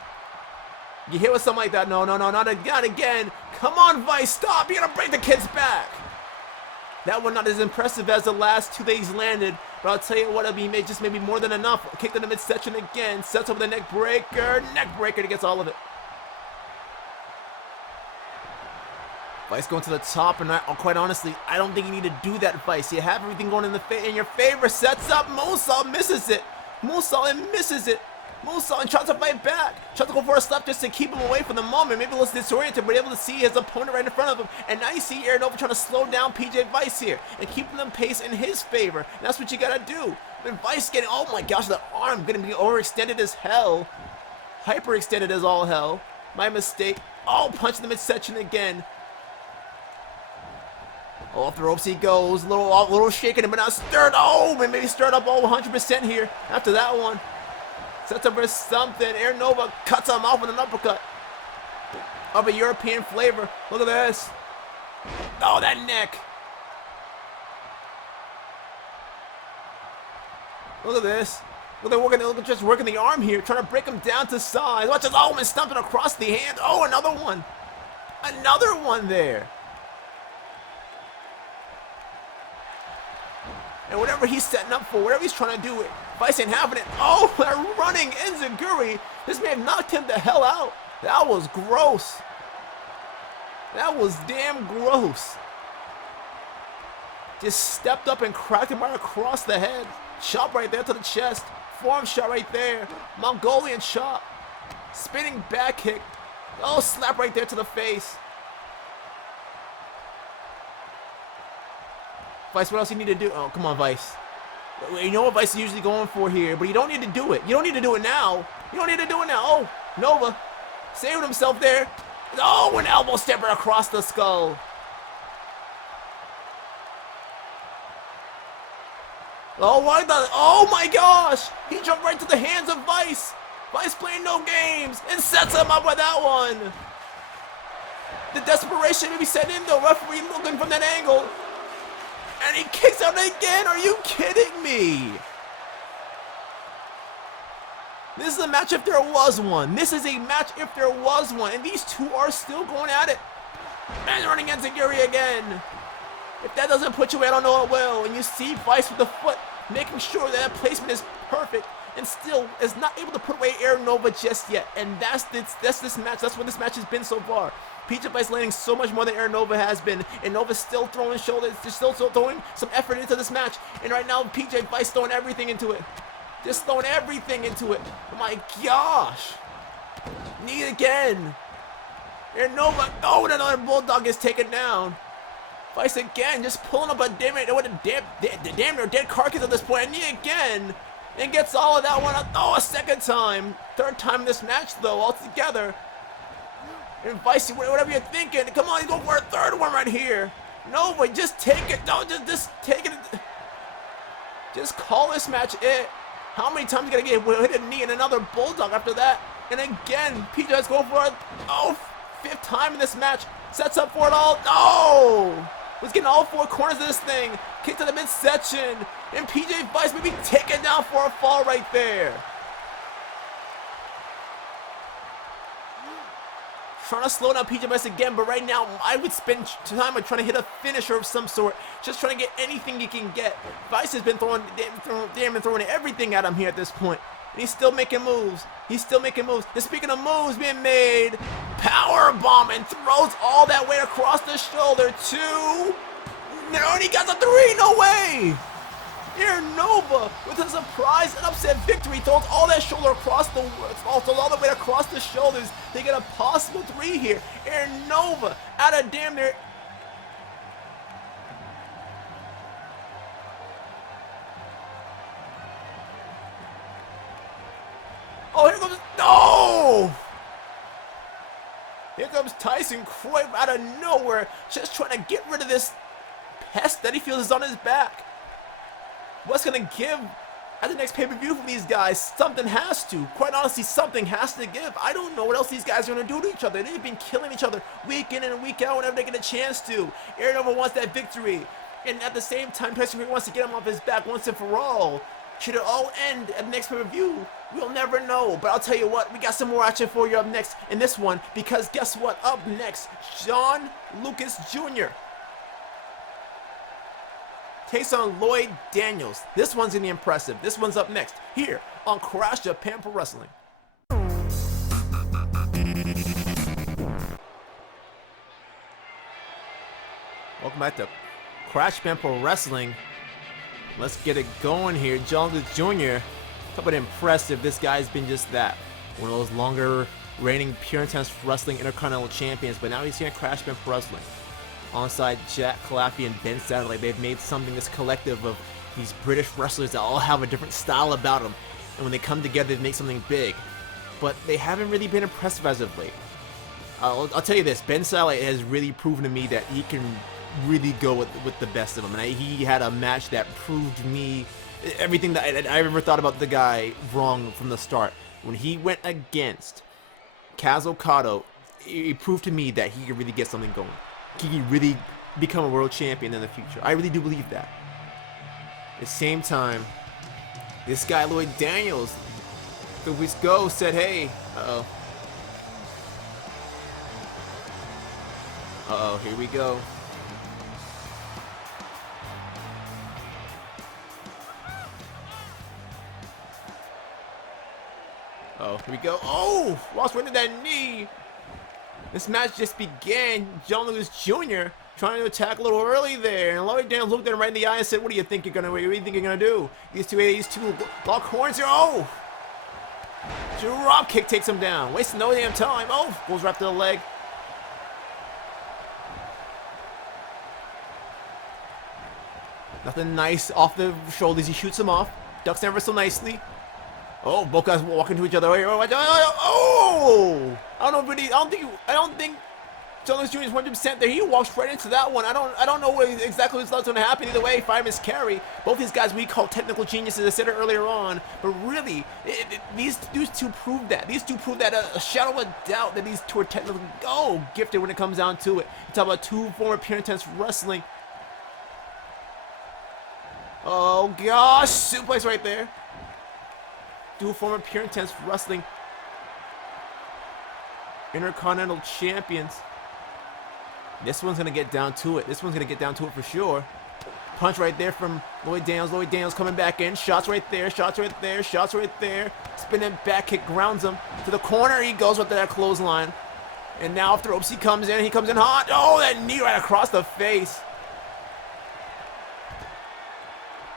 No, not again. Come on, Vice, stop. You're gonna break the kid's back. That one not as impressive as the last 2 that he's landed. But I'll tell you what, it'll be just maybe more than enough. Kick to the midsection again. Sets over the neck breaker. He gets all of it. Vice going to the top, and quite honestly, I don't think you need to do that, Vice. You have everything going in your favor. Sets up Moonsault, misses it. Moonsault and tries to fight back. Tries to go for a slap just to keep him away from the moment. Maybe a little disoriented, but able to see his opponent right in front of him. And now you see Aaron Nova trying to slow down PJ Vice here and keeping them pace in his favor. And that's what you gotta do. And Vice getting, oh my gosh, the arm gonna be overextended as hell. Hyperextended as all hell. My mistake. Oh, punch in the midsection again. Oh, off the ropes he goes. Little shaking, but not stirred. Oh, maybe stirred up all 100% here after that one. Sets up for something. Aaron Nova cuts him off with an uppercut. of a European flavor. Look at this. Oh, that neck. Look at this. Look at just working the arm here, trying to break him down to size. Watch this. Oh, and stumping across the hand. Oh, another one. Another one there. And whatever he's setting up for, whatever he's trying to do, Vice ain't having it. Oh, that running enziguri. This man knocked him the hell out. That was gross. That was damn gross. Just stepped up and cracked him right across the head. Chop right there to the chest. Forearm shot right there. Mongolian chop. Spinning back kick. Oh, slap right there to the face. Vice, what else you need to do? Oh, come on, Vice. You know what Vice is usually going for here, but you don't need to do it. You don't need to do it now. You don't need to do it now. Oh, Nova saved himself there. Oh, an elbow stepper across the skull. Oh my gosh! He jumped right to the hands of Vice. Vice playing no games and sets him up with that one. The desperation maybe set in though. Referee looking from that angle. And he kicks out again. Are you kidding me? This is a match if there was one. This is a match if there was one. And these two are still going at it. And running enziguri again. If that doesn't put you away, I don't know what will. And you see Vice with the foot, making sure that placement is perfect, and still is not able to put away Air Nova just yet. And that's this match. That's what this match has been so far. PJ Vice landing so much more than Air Nova has been, and Nova's still throwing shoulders, still throwing some effort into this match. And right now, PJ Vice throwing everything into it. Just throwing everything into it. Oh my gosh. Knee again. Air Nova. Oh, and another Bulldog is taken down. Vice again, just pulling up a damn near dead carcass at this point. And knee again. And gets all of that one up. Oh, a second time. Third time in this match, though, altogether. And Vice, whatever you're thinking, come on, he's going for a third one right here. Nova, just take it. No, just take it. Just call this match it. How many times you gotta get hit a knee and another Bulldog after that? And again, PJ is going for it. Fifth time in this match. Sets up for it all. No! Was getting all four corners of this thing. Kick to the midsection. And PJ Vice maybe taken down for a fall right there. Trying to slow down PJ Vice again, but right now I would spend time on trying to hit a finisher of some sort. Just trying to get anything you can get. Vice has been throwing everything at him here at this point. And he's still making moves. He's still making moves. And speaking of moves being made, power bomb and throws all that weight across the shoulder. 2. No, and he got the 3. No way. Air Nova with a surprise and upset victory. Throws all that shoulder across the, all the weight across the shoulders. They get a possible 3 here. Air Nova out of damn near. Oh, here comes, no! Here comes Tyson Croy out of nowhere, just trying to get rid of this pest that he feels is on his back. What's going to give at the next pay-per-view for these guys? Something has to. Quite honestly, something has to give. I don't know what else these guys are going to do to each other. They've been killing each other week in and week out whenever they get a chance to. Air Nova wants that victory. And at the same time, Tyson Croy wants to get him off his back once and for all. Should it all end at the next pay-per-view? We'll never know, but I'll tell you what, we got some more action for you up next in this one, because guess what? Up next, John Lucas Jr. takes on Lloyd Daniels. This one's gonna be impressive. This one's up next, here on Crash Japan Pro Wrestling. Welcome back to Crash Japan Pro Wrestling. Let's get it going here. John Lucas Jr. Talk about impressive. This guy's been just that. One of those longer reigning Pure Intense Wrestling Intercontinental Champions, but now he's here at Crash Japan Pro Wrestling. Alongside Jack Calafi and Ben Satterley, they've made something, this collective of these British wrestlers that all have a different style about them. And when they come together, they make something big. But they haven't really been impressive as of late. I'll tell you this, Ben Satterley has really proven to me that he can really go with the best of them. And he had a match that proved me everything that I ever thought about the guy wrong from the start. When he went against Kaz Okada, it proved to me that he could really get something going. He could really become a world champion in the future. I really do believe that. At the same time, this guy Lloyd Daniels, a few weeks ago, said, "Hey, here we go." Oh, here we go. Oh, Ross went to that knee. This match just began. John Lewis Jr. trying to attack a little early there, and Lloyd Daniels looked at him right in the eye and said, "What do you think you're gonna? What do you think you're gonna do? These two lock horns here." Oh, drop kick takes him down, wasting no damn time. Oh, goes right to the leg. Nothing nice off the shoulders. He shoots him off, ducks ever so nicely. Oh, both guys walking to each other. Oh! I don't think John Lewis Jr. is 100% there. He walks right into that one. I don't know exactly what's going to happen. Either way, fireman's carry. Both these guys we call technical geniuses. I said it earlier on, but really, these two prove that. These two prove that a shadow of a doubt that these two are technically gifted when it comes down to it. You talk about two former pure intense wrestling. Oh gosh, suplex right there. Two former pure intense wrestling Intercontinental champions. This one's gonna get down to it. This one's gonna get down to it for sure. Punch right there from Lloyd Daniels. Lloyd Daniels coming back in. Shots right there. Shots right there. Shots right there. Spinning back kick grounds him to the corner. He goes with that clothesline. And now off the ropes he comes in. He comes in hot. Oh, that knee right across the face.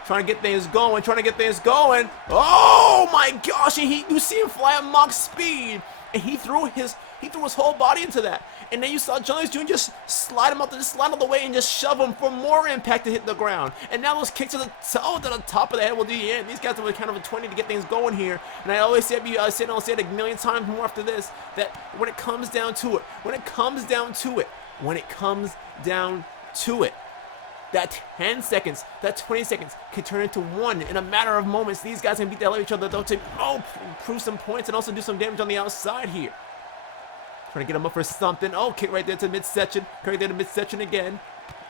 Trying to get things going. Trying to get things going. Oh my gosh! And you see him fly at Mach speed, and he threw his whole body into that. And then you saw John Lewis Jr. just slide him out the way and just shove him for more impact to hit the ground. And now those kicks to the top of the head will do the end. These guys are kind of a 20 to get things going here. And I always say, I'll say it a million times more after this, that when it comes down to it, that 10 seconds, that 20 seconds can turn into one in a matter of moments. These guys can beat the hell out of each other. They'll prove some points and also do some damage on the outside here. Trying to get him up for something. Oh, kick right there to midsection. Kick right there to midsection again.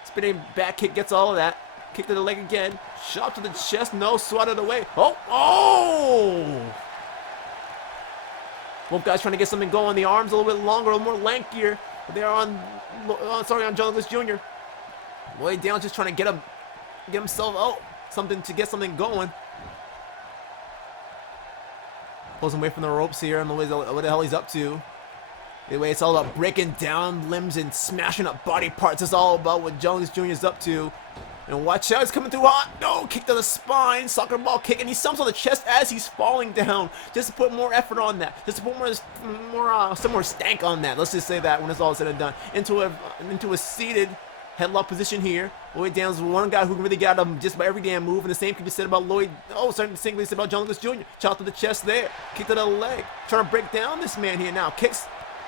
Spinning back kick gets all of that. Kick to the leg again. Shot to the chest. No, swatted away. Oh! Both guys trying to get something going. The arms a little bit longer, a little more lankier. They're on John Lewis Jr. Lloyd Daniels just trying to get himself something to get something going. Pulls him away from the ropes here. I don't know what the hell he's up to. Anyway, it's all about breaking down limbs and smashing up body parts. It's all about what John Lewis Jr. is up to. And watch out, he's coming through hot. No, kick to the spine, soccer ball kick, and he stumps on the chest as he's falling down, just to put more effort on that, just to put some more stank on that. Let's just say that when it's all said and done, into a seated headlock position here. Lloyd Daniels is one guy who really got him just by every damn move, and the same can be said about same can be said about John Lewis Jr. Chop to the chest there, kick to the leg, trying to break down this man here now. Kicks,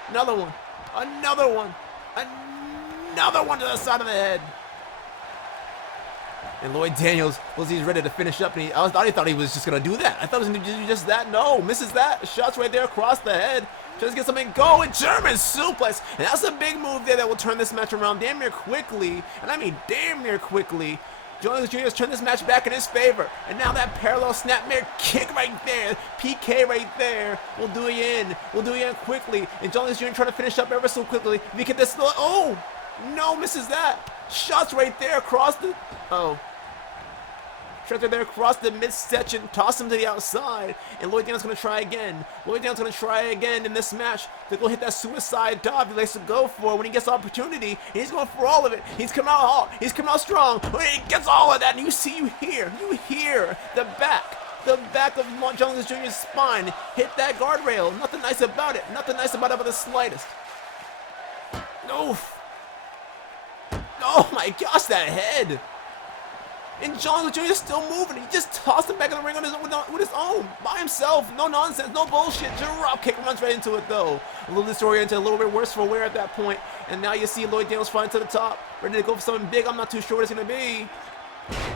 another one to the side of the head. And Lloyd Daniels he's ready to finish up, and I thought he was just gonna do that. I thought he was gonna do just that. No, misses that. Shots right there across the head. Just get something going. German suplex. And that's a big move there that will turn this match around damn near quickly. And I mean damn near quickly. John Lewis Jr. has turned this match back in his favor. And now that parallel snapmare kick right there, PK right there, will do it in. Will do it in quickly. And John Lewis Jr. trying to finish up ever so quickly. If he get this, oh, no, misses that. Shots right there across the, Shots right there across the midsection, toss him to the outside, and Lloyd Daniels going to try again. Lloyd Daniels going to try again in this match to go hit that suicide dive he likes to go for when he gets the opportunity. And he's going for all of it. He's coming out hot. He's coming out strong. He gets all of that, and you hear the back of John Lewis Jr.'s spine hit that guardrail. Nothing nice about it. Nothing nice about it but the slightest. Oof. Oh my gosh, that head. And John Lewis Jr. is still moving. He just tossed him back in the ring with his own, by himself. No nonsense, no bullshit. Drop kick runs right into it, though. A little disoriented, a little bit worse for wear at that point. And now you see Lloyd Daniels flying to the top, ready to go for something big. I'm not too sure what it's going to be.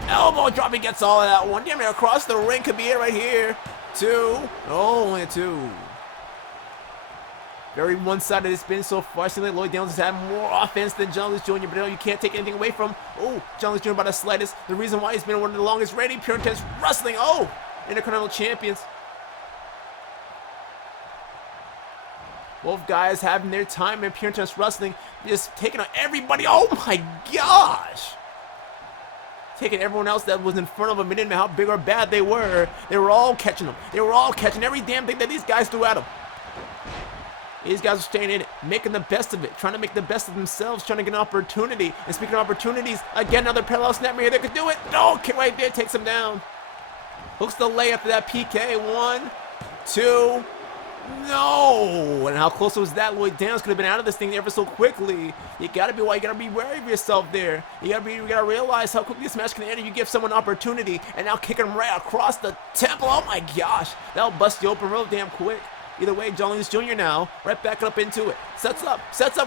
Elbow drop, he gets all of that one. Damn it, across the ring could be it right here. Two. Oh, only a two. Very one-sided it's been so far. Seems like Lloyd Daniels has had more offense than John Lewis Jr., but no, you can't take anything away from him. Oh, John Lewis Jr. by the slightest. The reason why he's been one of the longest reigning Pure Intense Wrestling. Oh, Intercontinental Champions. Both guys having their time in Pure Intense Wrestling, just taking on everybody. Oh my gosh! Taking everyone else that was in front of them. It didn't matter how big or bad they were. They were all catching them. They were all catching every damn thing that these guys threw at them. These guys are staying in it, making the best of it, trying to make the best of themselves, trying to get an opportunity. And speaking of opportunities, again, another parallel snap here. They could do it. No, kick right there, takes him down. Hooks the leg after that PK. 1, 2, no. And how close was that? Lloyd Daniels could have been out of this thing ever so quickly. You gotta be wary of yourself there. You gotta realize how quickly this match can end. You give someone an opportunity, and now kick him right across the temple. Oh my gosh, that'll bust you open real damn quick. Either way, John Lewis Jr. now, right back up into it. Sets up,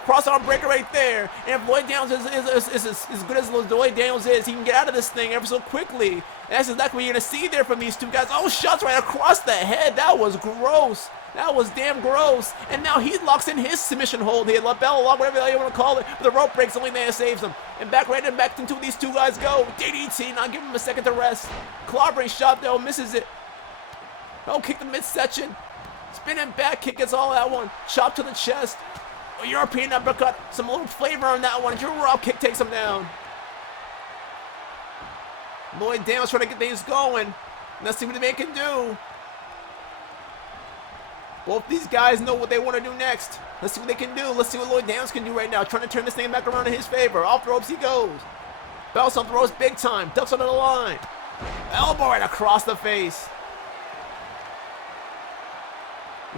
cross-arm breaker right there. And if Lloyd Daniels is as good as Lloyd Daniels is, he can get out of this thing ever so quickly. And that's exactly what you're going to see there from these two guys. Oh, shots right across the head. That was gross. That was damn gross. And now he locks in his submission hold here. Lapel lock, whatever the hell you want to call it. But the rope breaks, the only thing that saves him. And back into these two guys go. DDT, not giving him a second to rest. Clobbering shot, though, misses it. Oh, kick the midsection. Spinning back kick gets all that one. Chop to the chest. A European uppercut. Some little flavor on that one. Your drop kick takes him down. Lloyd Daniels trying to get things going. Let's see what they can do. Both these guys know what they want to do next. Let's see what they can do. Let's see what Lloyd Daniels can do right now. Trying to turn this thing back around in his favor. Off the ropes he goes. Bounce on the ropes big time. Ducks under the line. Elbow right across the face.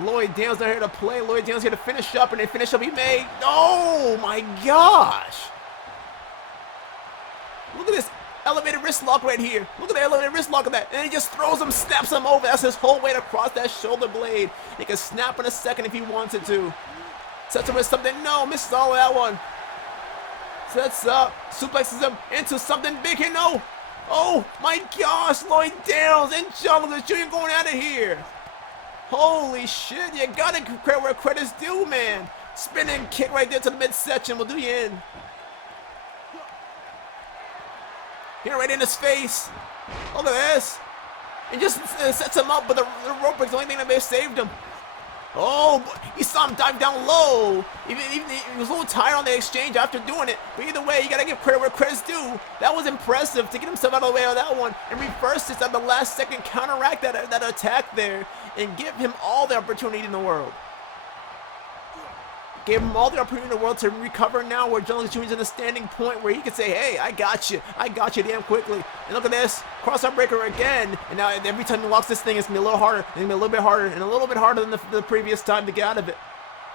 Lloyd Daniels not here to play. Lloyd Daniels here to finish up, and they finish up he made. Oh my gosh! Look at this elevated wrist lock right here. Look at the elevated wrist lock of that. And he just throws him, snaps him over. That's his whole weight across that shoulder blade. He can snap in a second if he wanted to. Sets him with something. No, misses all of that one. Sets up, suplexes him into something big here. No! Oh my gosh! Lloyd Daniels and John Lewis Jr. going at it here. Holy shit, you gotta credit where credit's due, man. Spinning kick right there to the midsection will do you in. Hit right in his face. Look at this. It just sets him up, but the rope break's the only thing that may have saved him. Oh, you saw him dive down low. Even he was a little tired on the exchange after doing it. But either way, you gotta give credit where credit's due. That was impressive to get himself out of the way of that one and reverse this at the last second, counteract that attack there, and give him all the opportunity in the world. Gave him all the opportunity in the world to recover now, where John Lewis Jr. is in a standing point where he can say, hey, I got you damn quickly. And look at this, cross-arm breaker again. And now every time he locks this thing, it's gonna be a little harder, and a little bit harder, and a little bit harder than the previous time to get out of it.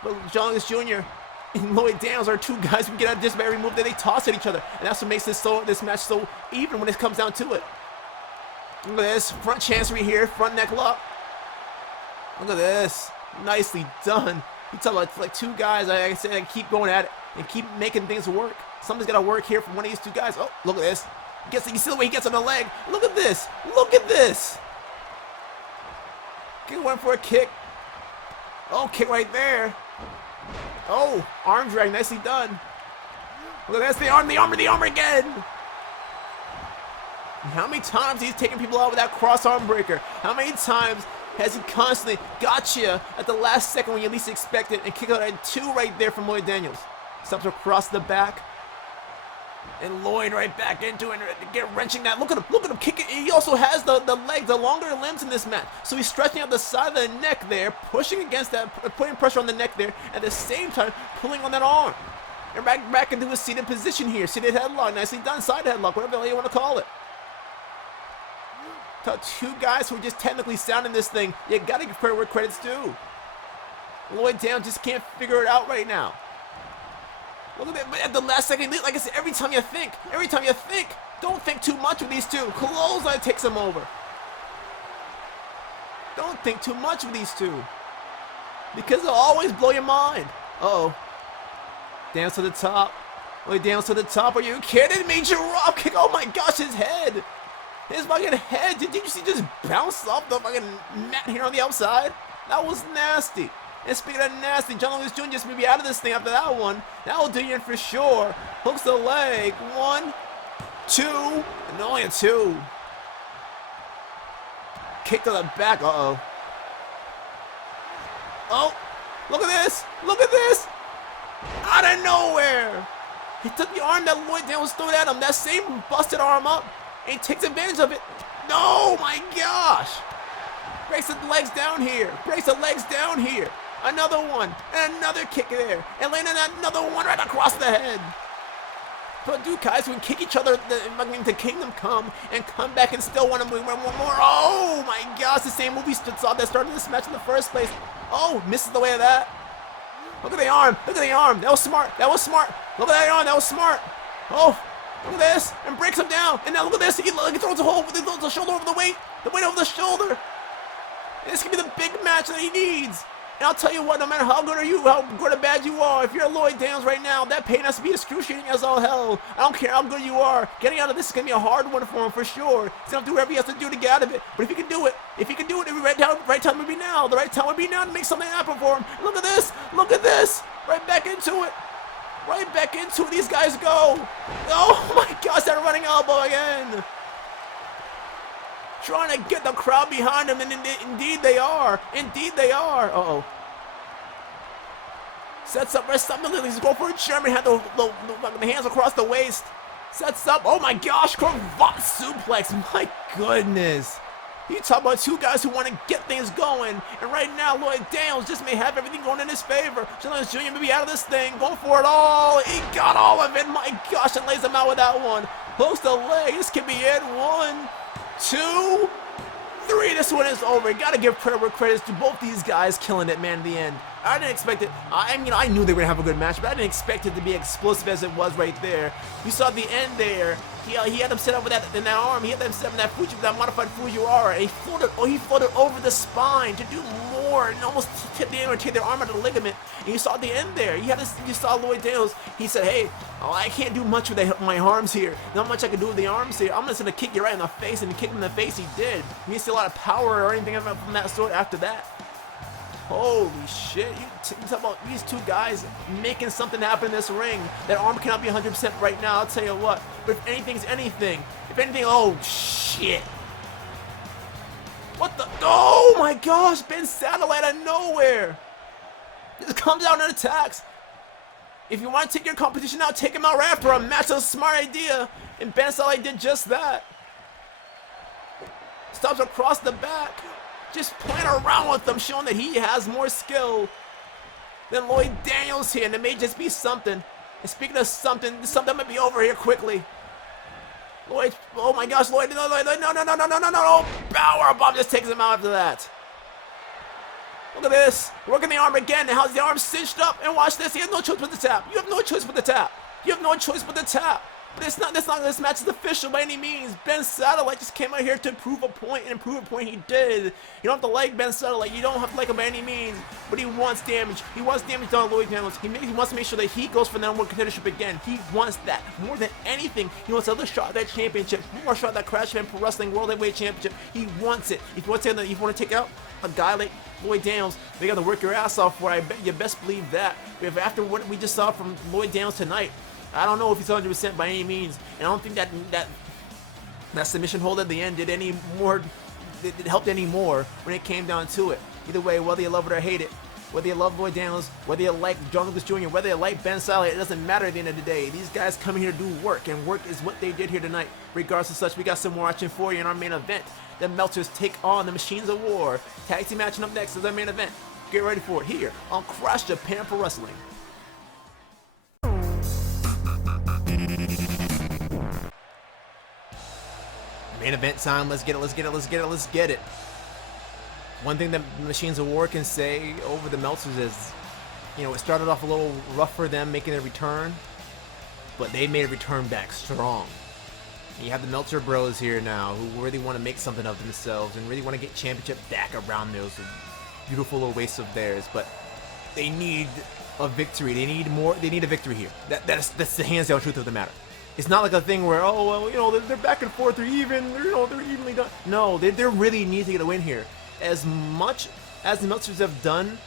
But John Lewis Jr. and Lloyd Daniels are two guys who get out of just by every move that they toss at each other. And that's what makes this match so even when it comes down to it. Look at this, front chancery here, front neck lock. Look at this, nicely done. You talk about like two guys, like I said, keep going at it and keep making things work. Something's got to work here from one of these two guys. Oh, look at this. You see the way he gets on the leg. Look at this. Look at this. Went for a kick. Oh, kick right there. Oh, arm drag. Nicely done. Look at this. The arm again. How many times he's taking people out with that cross arm breaker? How many times has he constantly got you at the last second when you least expect it, and kick out at two right there from Lloyd Daniels. Steps across the back. And Lloyd right back into it and get wrenching that. Look at him kicking. He also has the legs, the longer limbs in this match. So he's stretching out the side of the neck there, pushing against that, putting pressure on the neck there, at the same time pulling on that arm. And back into a seated position here. Seated headlock, nicely done, side headlock, whatever the hell you want to call it. Two guys who are just technically sound in this thing. You gotta give credit where credit's due. Lloyd Daniels just can't figure it out right now. Look at that, but at the last second, like I said, every time you think, don't think too much with these two. Clothesline takes them over. Don't think too much with these two, because they'll always blow your mind. Uh-oh. Dance to the top. Lloyd Daniels to the top. Are you kidding me? Drop kick. Oh my gosh, his head. His fucking head, did you see just bounce off the fucking mat here on the outside? That was nasty. And speaking of nasty, John Lewis Jr. just may be out of this thing after that one. That will do you in for sure. Hooks the leg. 1, 2, and only a 2. Kick to the back. Uh-oh. Oh, look at this. Look at this. Out of nowhere. He took the arm that Lloyd Daniels threw at him. That same busted arm up. And he takes advantage of it. No, my gosh. Breaks the legs down here. Breaks the legs down here. Another one. And another kick there. And landing another one right across the head. But dude, guys, we can kick each other to Kingdom Come and come back and still want to move one more. Oh my gosh, the same move we saw that started this match in the first place. Oh, misses the way of that. Look at the arm. Look at the arm. That was smart. That was smart. Look at that arm. That was smart. Oh, look at this. And breaks him down. And now look at this. He throws a hole. He throws the shoulder over the weight. The weight over the shoulder. And this could be the big match that he needs. And I'll tell you what, no matter how good or bad you are, if you're Lloyd Daniels right now, that pain has to be excruciating as all hell. I don't care how good you are. Getting out of this is going to be a hard one for him for sure. He's going to do whatever he has to do to get out of it. But if he can do it, the right time would be now. The right time would be now to make something happen for him. Look at this. Look at this. Right back into it. Right back into it. These guys go. Oh my gosh, that running elbow again. Trying to get the crowd behind him, and indeed they are. Indeed they are. Uh-oh. Sets up, rest up, he's going for a German, had the hands across the waist. Sets up, oh my gosh, cravat suplex, my goodness. You talk about two guys who want to get things going, and right now Lloyd Daniels just may have everything going in his favor. Jones Jr. may be out of this thing, going for it all. He got all of it, my gosh, and lays him out with that one. Hooks the leg, this could be it. 1, 2, 3, this one is over. Gotta give credit where credit's to both these guys, killing it, man, in the end. I didn't expect it. I mean, I knew they were gonna have a good match, but I didn't expect it to be explosive as it was right there. You saw at the end there, he had them set up with that in that arm. He had them set up in that modified Fujiwara. And he floated over the spine to do more and almost take their arm out of the ligament. And you saw at the end there, you saw Lloyd Daniels. He said, "Hey, I can't do much with my arms here. Not much I can do with the arms here. I'm just gonna kick you right in the face," and he kicked him in the face. He did. He didn't see a lot of power or anything from that sort after that. Holy shit, you talk about these two guys making something happen in this ring. That arm cannot be 100% right now, I'll tell you what. But if anything's anything, oh shit. What the, oh my gosh, Ben Satellite out of nowhere. Just comes out and attacks. If you want to take your competition out, take him out right after a match. That's a smart idea. And Ben Satellite did just that. Stops across the back. Just playing around with them, showing that he has more skill than Lloyd Daniels here, and it may just be something. And speaking of something might be over here quickly. Lloyd, oh my gosh, Lloyd, no, power bomb just takes him out after that. Look at this, working the arm again, and how's the arm cinched up, and watch this, he has no choice but to tap. You have no choice but to tap. You have no choice but to tap. But this match is official by any means. Ben Satellite just came out here to prove a point, and prove a point he did. You don't have to like Ben Satellite. You don't have to like him by any means. But he wants damage. He wants damage done on Lloyd Daniels. He wants to make sure that he goes for the number one contendership again. He wants that. More than anything, he wants another shot at that championship. More shot at that Crash Fan Pro Wrestling World Heavyweight Championship. He wants it. If you want to take out a guy like Lloyd Daniels, they got to work your ass off for it. I bet you best believe that. If after what we just saw from Lloyd Daniels tonight, I don't know if he's 100% by any means, and I don't think that submission hold at the end did any more. It helped any more when it came down to it. Either way, whether you love it or hate it, whether you love Lloyd Daniels, whether you like John Lucas Jr., whether you like Ben Satellite, it doesn't matter at the end of the day. These guys come here to do work, and work is what they did here tonight. Regardless of such, we got some more action for you in our main event. The Meltzers take on the Machines of War. Tag team matching up next is our main event. Get ready for it here on Crash Japan Pro Wrestling. Main event time, let's get it. One thing that Machines of War can say over the Meltzers is, it started off a little rough for them making their return, but they made a return back strong. And you have the Meltzer Bros here now who really want to make something of themselves and really want to get championship back around those beautiful little waists of theirs, but they need a victory. They need a victory here. That's the hands down truth of the matter. It's not like a thing where, oh, well, they're back and forth, they're even, they're evenly done. No, they really need to get a win here. As much as the Meltzers have done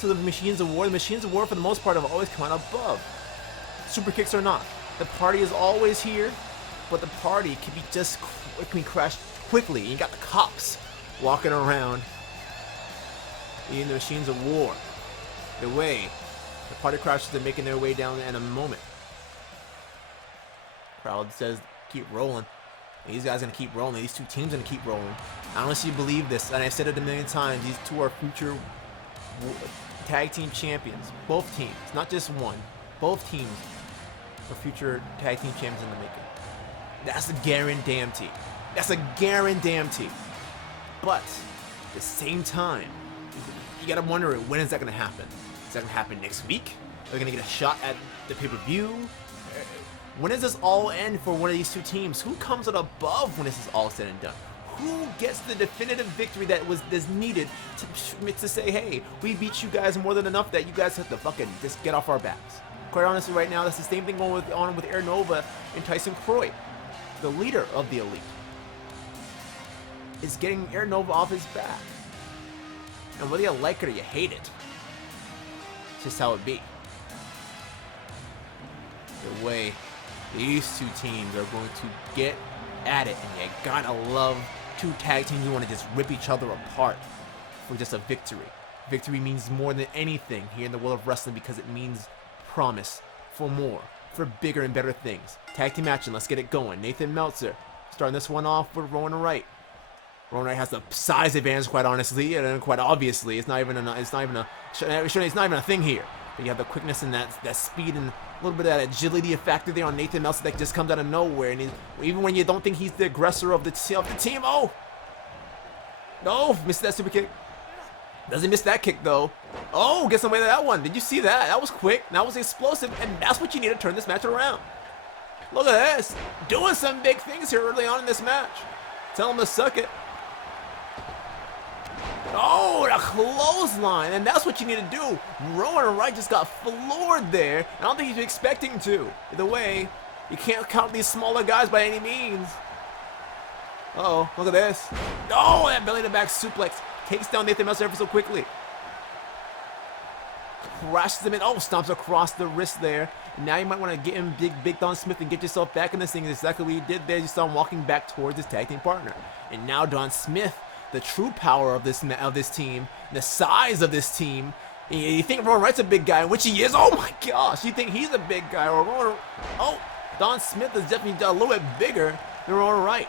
to the Machines of War. The Machines of War, for the most part, have always come out above. Super kicks or not. The party is always here, but the party can be it can be crashed quickly. You got the cops walking around in the Machines of War. The way the party crashes are making their way down in a moment. Crowd says keep rolling. These guys are gonna keep rolling. These two teams are gonna keep rolling. I honestly believe this, and I've said it a million times. These two are future tag team champions. Both teams, not just one. Both teams are future tag team champions in the making. That's a guarantee. That's a guarantee. But at the same time, you gotta wonder, when is that gonna happen? Is that gonna happen next week? Are they gonna get a shot at the pay-per-view? When does this all end for one of these two teams? Who comes out above when this is all said and done? Who gets the definitive victory that's needed to say, hey, we beat you guys more than enough that you guys have to fucking just get off our backs? Quite honestly, right now, that's the same thing going on with Air Nova and Tyson Croy, the leader of the Elite, is getting Air Nova off his back. And whether you like it or you hate it, it's just how it be. The way these two teams are going to get at it, and you gotta love two tag teams who want to just rip each other apart for just a victory. Victory means more than anything here in the world of wrestling because it means promise for more, for bigger and better things. Tag team action, let's get it going. Nathan Meltzer starting this one off with Rowan Wright. Rowan Wright has the size advantage, quite honestly, and quite obviously, it's not even a thing here. But you have the quickness and that speed and a little bit of that agility factor there on Nathan Meltzer that just comes out of nowhere. And even when you don't think he's the aggressor of the team, oh! No, missed that super kick. Doesn't miss that kick, though. Oh, gets away with that one. Did you see that? That was quick. That was explosive. And that's what you need to turn this match around. Look at this. Doing some big things here early on in this match. Tell him to suck it. Oh, the clothesline, and that's what you need to do. Rowan Wright just got floored there. I don't think he's expecting to. Either way, you can't count these smaller guys by any means. Uh-oh, look at this. Oh, that belly-to-back suplex takes down Nathan Meltzer ever so quickly. Crashes him in. Oh, stomps across the wrist there. Now you might want to get him Big Don Smith and get yourself back in this thing. That's exactly what he did there. You saw him walking back towards his tag team partner. And now Don Smith, the true power of this team, the size of this team. You think Rowan Wright's a big guy, which he is. Oh my gosh, you think he's a big guy? Oh, Don Smith is definitely a little bit bigger than Rowan Wright.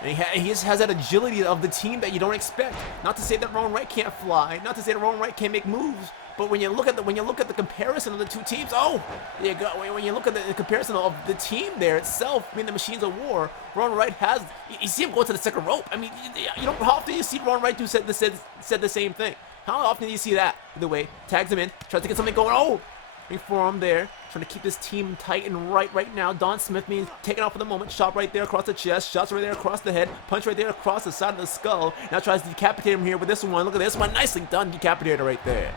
And he just has that agility of the team that you don't expect. Not to say that Rowan Wright can't fly, not to say that Rowan Wright can't make moves, but when you look at the comparison of the two teams, when you look at the comparison of the team there itself, I mean the Machines of War, Rowan Wright has. You see him go to the second rope. I mean, you know how often you see Rowan Wright said the same thing. How often do you see that? Either way, tags him in, tries to get something going. Oh, big forearm there, trying to keep this team tight and right now. Don Smith being taken off for the moment. Shot right there across the chest. Shots right there across the head. Punch right there across the side of the skull. Now tries to decapitate him here with this one. Look at this one. Nicely done. Decapitator right there.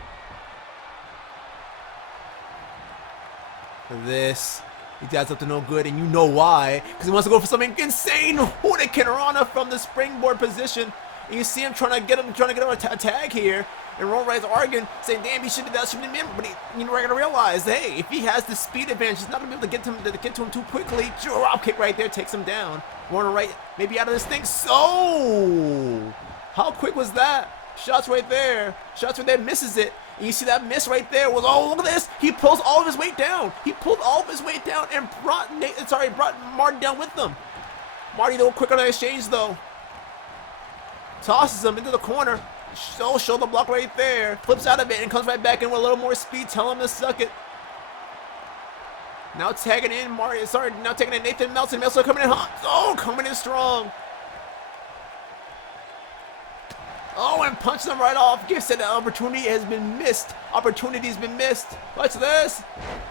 This. He guy's up to no good, and you know why. Because he wants to go for something insane. Hurricane Rana from the springboard position. And you see him trying to get him a tag here. And Rowan Wright's arguing, saying, damn, he should have been him. But you're going to realize, hey, if he has the speed advantage, he's not going to be able to get to him too quickly. Drop kick right there takes him down. Rowan Wright maybe out of this thing. So, how quick was that? Shots right there. Shots right there, misses it. And you see that miss right there was, oh, look at this. He pulls all of his weight down. He pulled all of his weight down and brought Marty down with them. Marty a little quick on the exchange, though. Tosses him into the corner. Shoulder block right there. Flips out of it and comes right back in with a little more speed. Tell him to suck it. Now tagging in now tagging in Nathan Meltzer. Meltzer coming in hot. Oh, coming in strong. Oh, and punches him right off. Gives it that opportunity has been missed. Opportunity's been missed. What's this?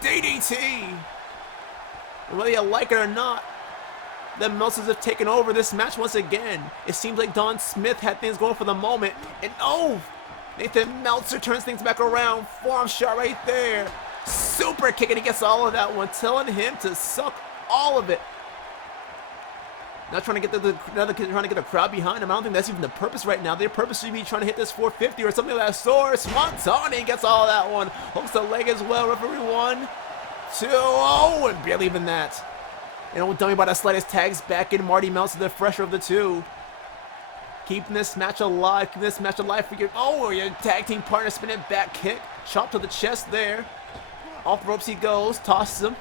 DDT. Whether you like it or not, the Meltzers have taken over this match once again. It seems like Don Smith had things going for the moment. And oh, Nathan Meltzer turns things back around. Forearm shot right there. Super kick, and he gets all of that one. Telling him to suck all of it. Not trying to get trying to get a crowd behind him. I don't think that's even the purpose right now. Their purpose should be trying to hit this 450 or something of that sort. Smontani gets all that one. Hooks the leg as well. Referee 1, 2, oh, and barely even that. And old dummy by the slightest tags back in. Marty Meltzer, the fresher of the two. Keeping this match alive. Keeping this match alive for your tag team partner. Spinning back kick. Chop to the chest there. Off the ropes he goes. Tosses him.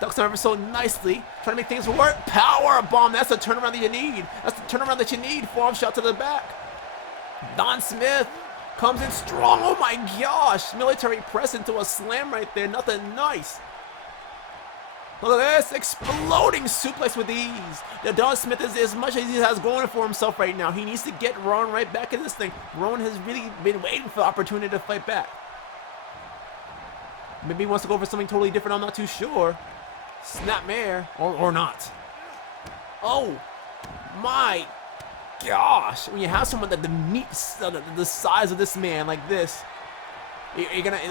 Ducks him ever so nicely. Trying to make things work. Power bomb. That's the turnaround that you need. That's the turnaround that you need. Forearm shot to the back. Don Smith comes in strong. Oh my gosh. Military press into a slam right there. Nothing nice. Look at this. Exploding suplex with ease. Now, Don Smith is as much as he has going for himself right now. He needs to get Rowan right back in this thing. Rowan has really been waiting for the opportunity to fight back. Maybe he wants to go for something totally different. I'm not too sure. Snapmare. Or not. Oh my gosh. When you have someone that the size of this man like this,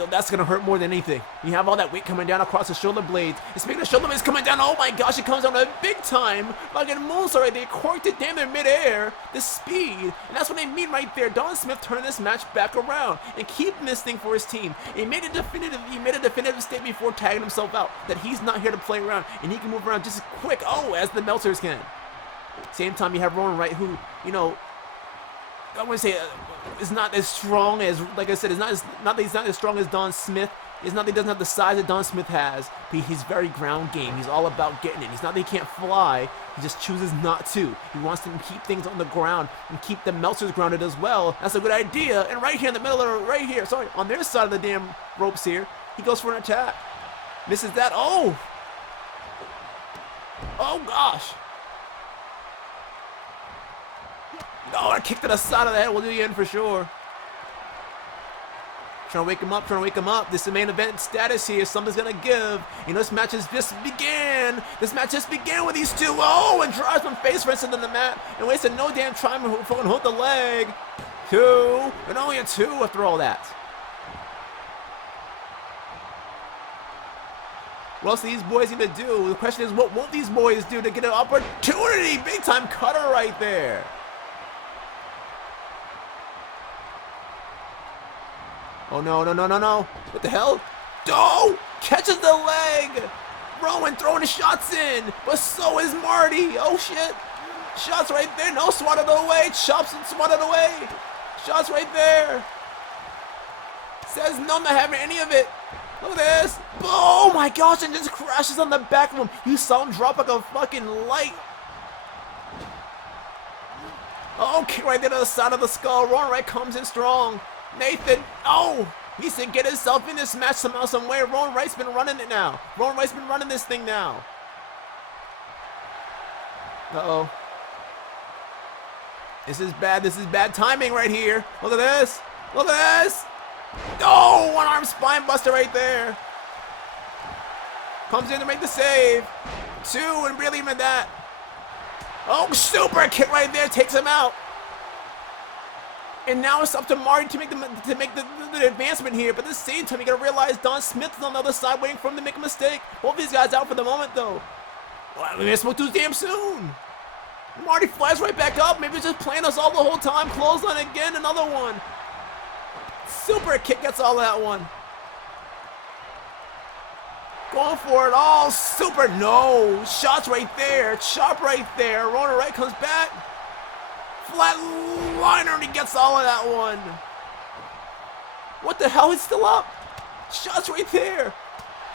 that's gonna hurt more than anything. You have all that weight coming down across the shoulder blades. And speaking of shoulder blades coming down, oh my gosh, it comes down to a big time fucking moonsault right there. Corked it damn near midair. The speed, and that's what they mean right there. Don Smith turned this match back around and keeping this thing for his team. He made a definitive statement before tagging himself out that he's not here to play around and he can move around just as quick, as the Meltzers can. Same time you have Rowan Wright, who, I want to say is not as strong as, like I said, it's not that he's not as strong as Don Smith. It's not that he doesn't have the size that Don Smith has, but he's very ground game. He's all about getting it. It's not that he can't fly. He just chooses not to. He wants to keep things on the ground and keep the Meltzers grounded as well. That's a good idea. And right here in the middle of on their side of the damn ropes here, he goes for an attack. Misses that. Oh gosh. Oh, I kicked to the side of the head. We'll do the end for sure. Trying to wake him up. This is main event status here. Something's going to give. This match has just began. This match just began with these two. Oh, and drives them face first into the mat. And wasted no damn time to hook the leg. 2. And only a 2 after all that. What else do these boys need to do? The question is, what won't these boys do to get an opportunity? Big time cutter right there. Oh, no. What the hell? Oh! Catches the leg! Rowan throwing his shots in, but so is Marty. Oh, shit. Shots right there. No, swatted away. Chops and swatted away. Shots right there. Says no, I'm not having any of it. Look at this. Oh, my gosh, and just crashes on the back of him. You saw him drop like a fucking light. Oh, kick right there to the side of the skull. Rowan Wright comes in strong. Nathan, he said get himself in this match somehow, some way. Rowan Wright's been running it now. Rowan Wright's been running this thing now. Uh-oh. This is bad timing right here. Look at this. Oh, one arm spine buster right there. Comes in to make the save. 2, and really even that. Oh, super kick right there, takes him out. And now it's up to Marty to make the advancement here. But at the same time, you gotta realize Don Smith is on the other side waiting for him to make a mistake. Both these guys out for the moment, though. Well, we smoke too damn soon. Marty flies right back up. Maybe he's just playing us all the whole time. Clothesline again, another one. Super kick gets all that one. Going for it all. Super, no. Shots right there. Chop right there. Rowan Wright comes back. Flatliner, and he gets all of that one. What the hell? He's still up. Shots right there.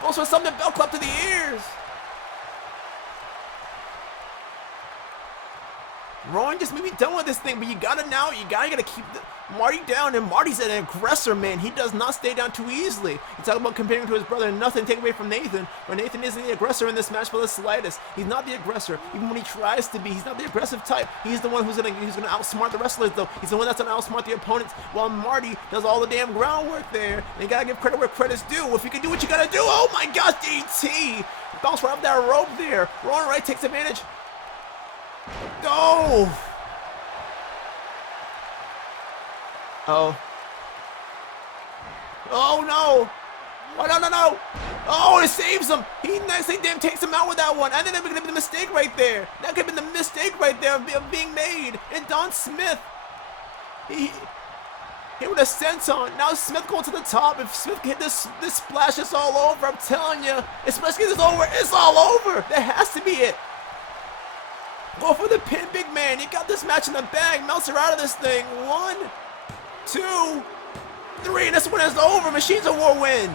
Goes for something, belt clap to the ears. Rowan just may be done with this thing, but you gotta keep Marty down, and Marty's an aggressor, man. He does not stay down too easily. You talk about comparing to his brother, and nothing take away from Nathan, but Nathan isn't the aggressor in this match for the slightest. He's not the aggressor, even when he tries to be. He's not the aggressive type. He's the one who's gonna outsmart the wrestlers, though. He's the one that's gonna outsmart the opponents, while Marty does all the damn groundwork there. And you gotta give credit where credit's due. If you can do what you gotta do, oh my gosh, DT! Bounce right up that rope there. Rowan Wright takes advantage. Go! Oh no! Oh, no! Oh, it saves him. He next thing damn takes him out with that one. And then that could have been the mistake right there. That could have been the mistake right there of being made. And Don Smith, he with a senton. Now Smith going to the top. If Smith can hit this splash, it's all over. I'm telling you. If Smith gets this over, it's all over. That has to be it. Go for the pin, big man. You got this match in the bag. Meltzer out of this thing. 1, 2, 3. And this one is over. Machines of War win.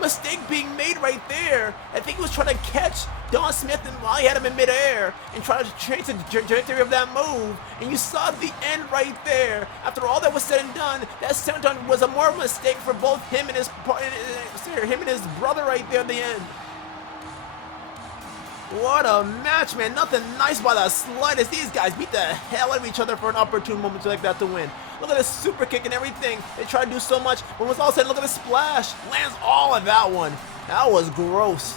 Mistake being made right there. I think he was trying to catch Don Smith and while he had him in midair and try to change the trajectory of that move. And you saw the end right there. After all that was said and done, that senton was a more mistake for both him and his brother right there at the end. What a match, man. Nothing nice by the slightest. These guys beat the hell out of each other for an opportune moment like that to win. Look at this super kick and everything. They try to do so much. When it was all said, look at the splash. Lands all of that one. That was gross.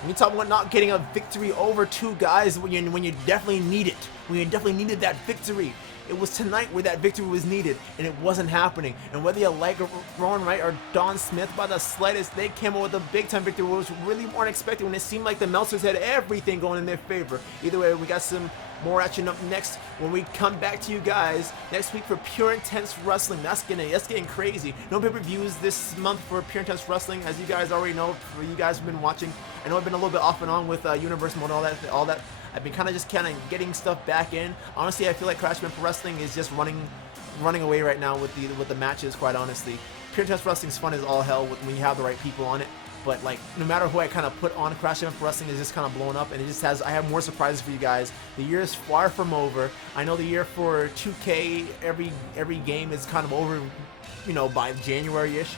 When you talk about not getting a victory over two guys when you definitely need it. When you definitely needed that victory. It was tonight where that victory was needed, and it wasn't happening. And whether you like Rowan Wright or Don Smith by the slightest, they came up with a big-time victory, which really weren't expected when it seemed like the Meltzers had everything going in their favor. Either way, we got some more action up next when we come back to you guys next week for Pure Intense Wrestling. That's getting crazy. No pay-per-views this month for Pure Intense Wrestling, as you guys already know. For you guys have been watching, I know I've been a little bit off and on with Universe Mode and all that. I've been kind of getting stuff back in. Honestly, I feel like Crash Pro Wrestling is just running away right now with the matches. Quite honestly, Pure Intense Wrestling is fun as all hell when you have the right people on it. But like, no matter who I kind of put on Crash Pro Wrestling, is just kind of blowing up, and it just has. I have more surprises for you guys. The year is far from over. I know the year for 2K, every game is kind of over, you know, by January-ish,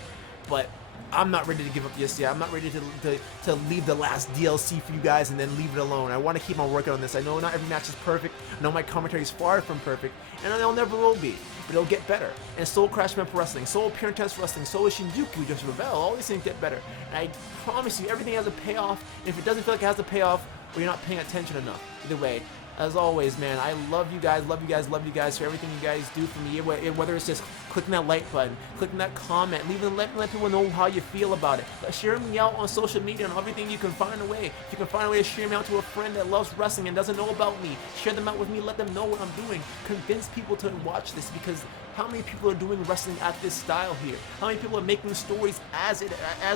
but I'm not ready to give up just yet. I'm not ready to leave the last DLC for you guys and then leave it alone. I want to keep on working on this. I know not every match is perfect. I know my commentary is far from perfect, and they'll never will be. But it'll get better. And so will Crash Pro Wrestling, so will Pure Intense Wrestling, so will Shinjuku, Just Rebel. All these things get better. And I promise you, everything has a payoff. And if it doesn't feel like it has a payoff, or you're not paying attention enough, either way. As always, man, I love you guys for everything you guys do for me. Whether it's just clicking that like button, clicking that comment, let people know how you feel about it. Share me out on social media and everything you can find a way. If you can find a way to share me out to a friend that loves wrestling and doesn't know about me, share them out with me, let them know what I'm doing. Convince people to watch this, because how many people are doing wrestling at this style here? How many people are making stories as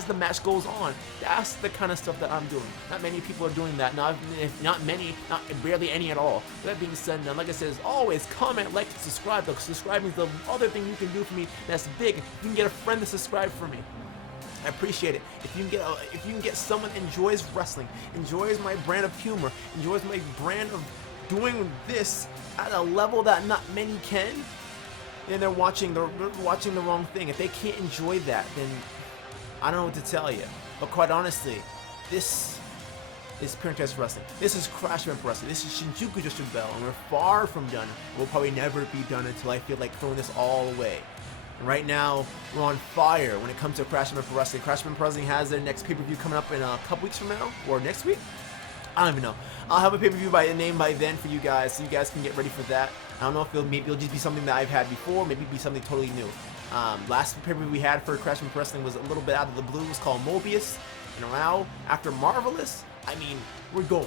the match goes on? That's the kind of stuff that I'm doing. Not many people are doing that. Not many, barely any at all. That being said, now, like I said, as always, comment, like, and subscribe. Because subscribing is the other thing you can do for me that's big. You can get a friend to subscribe for me. I appreciate it. If you can get someone enjoys wrestling, enjoys my brand of humor, enjoys my brand of doing this at a level that not many can, and they're watching the wrong thing. If they can't enjoy that, then I don't know what to tell you. But quite honestly, this is Pure Intense Wrestling. This is Crash Pro Wrestling. This is Shinjuku Just Rebel, and we're far from done. We'll probably never be done until I feel like throwing this all away. And right now, we're on fire when it comes to Crash Pro Wrestling. Crash Pro Wrestling has their next pay-per-view coming up in a couple weeks from now, or next week. I don't even know. I'll have a pay-per-view by then for you guys, so you guys can get ready for that. I don't know if maybe it'll just be something that I've had before, maybe be something totally new. Last pay-per-view we had for Crash Pro Wrestling was a little bit out of the blue. It was called Mobius. And now, after Marvelous, I mean, we're going.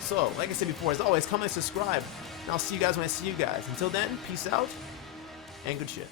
So, like I said before, as always, comment and subscribe. And I'll see you guys when I see you guys. Until then, peace out, and good shit.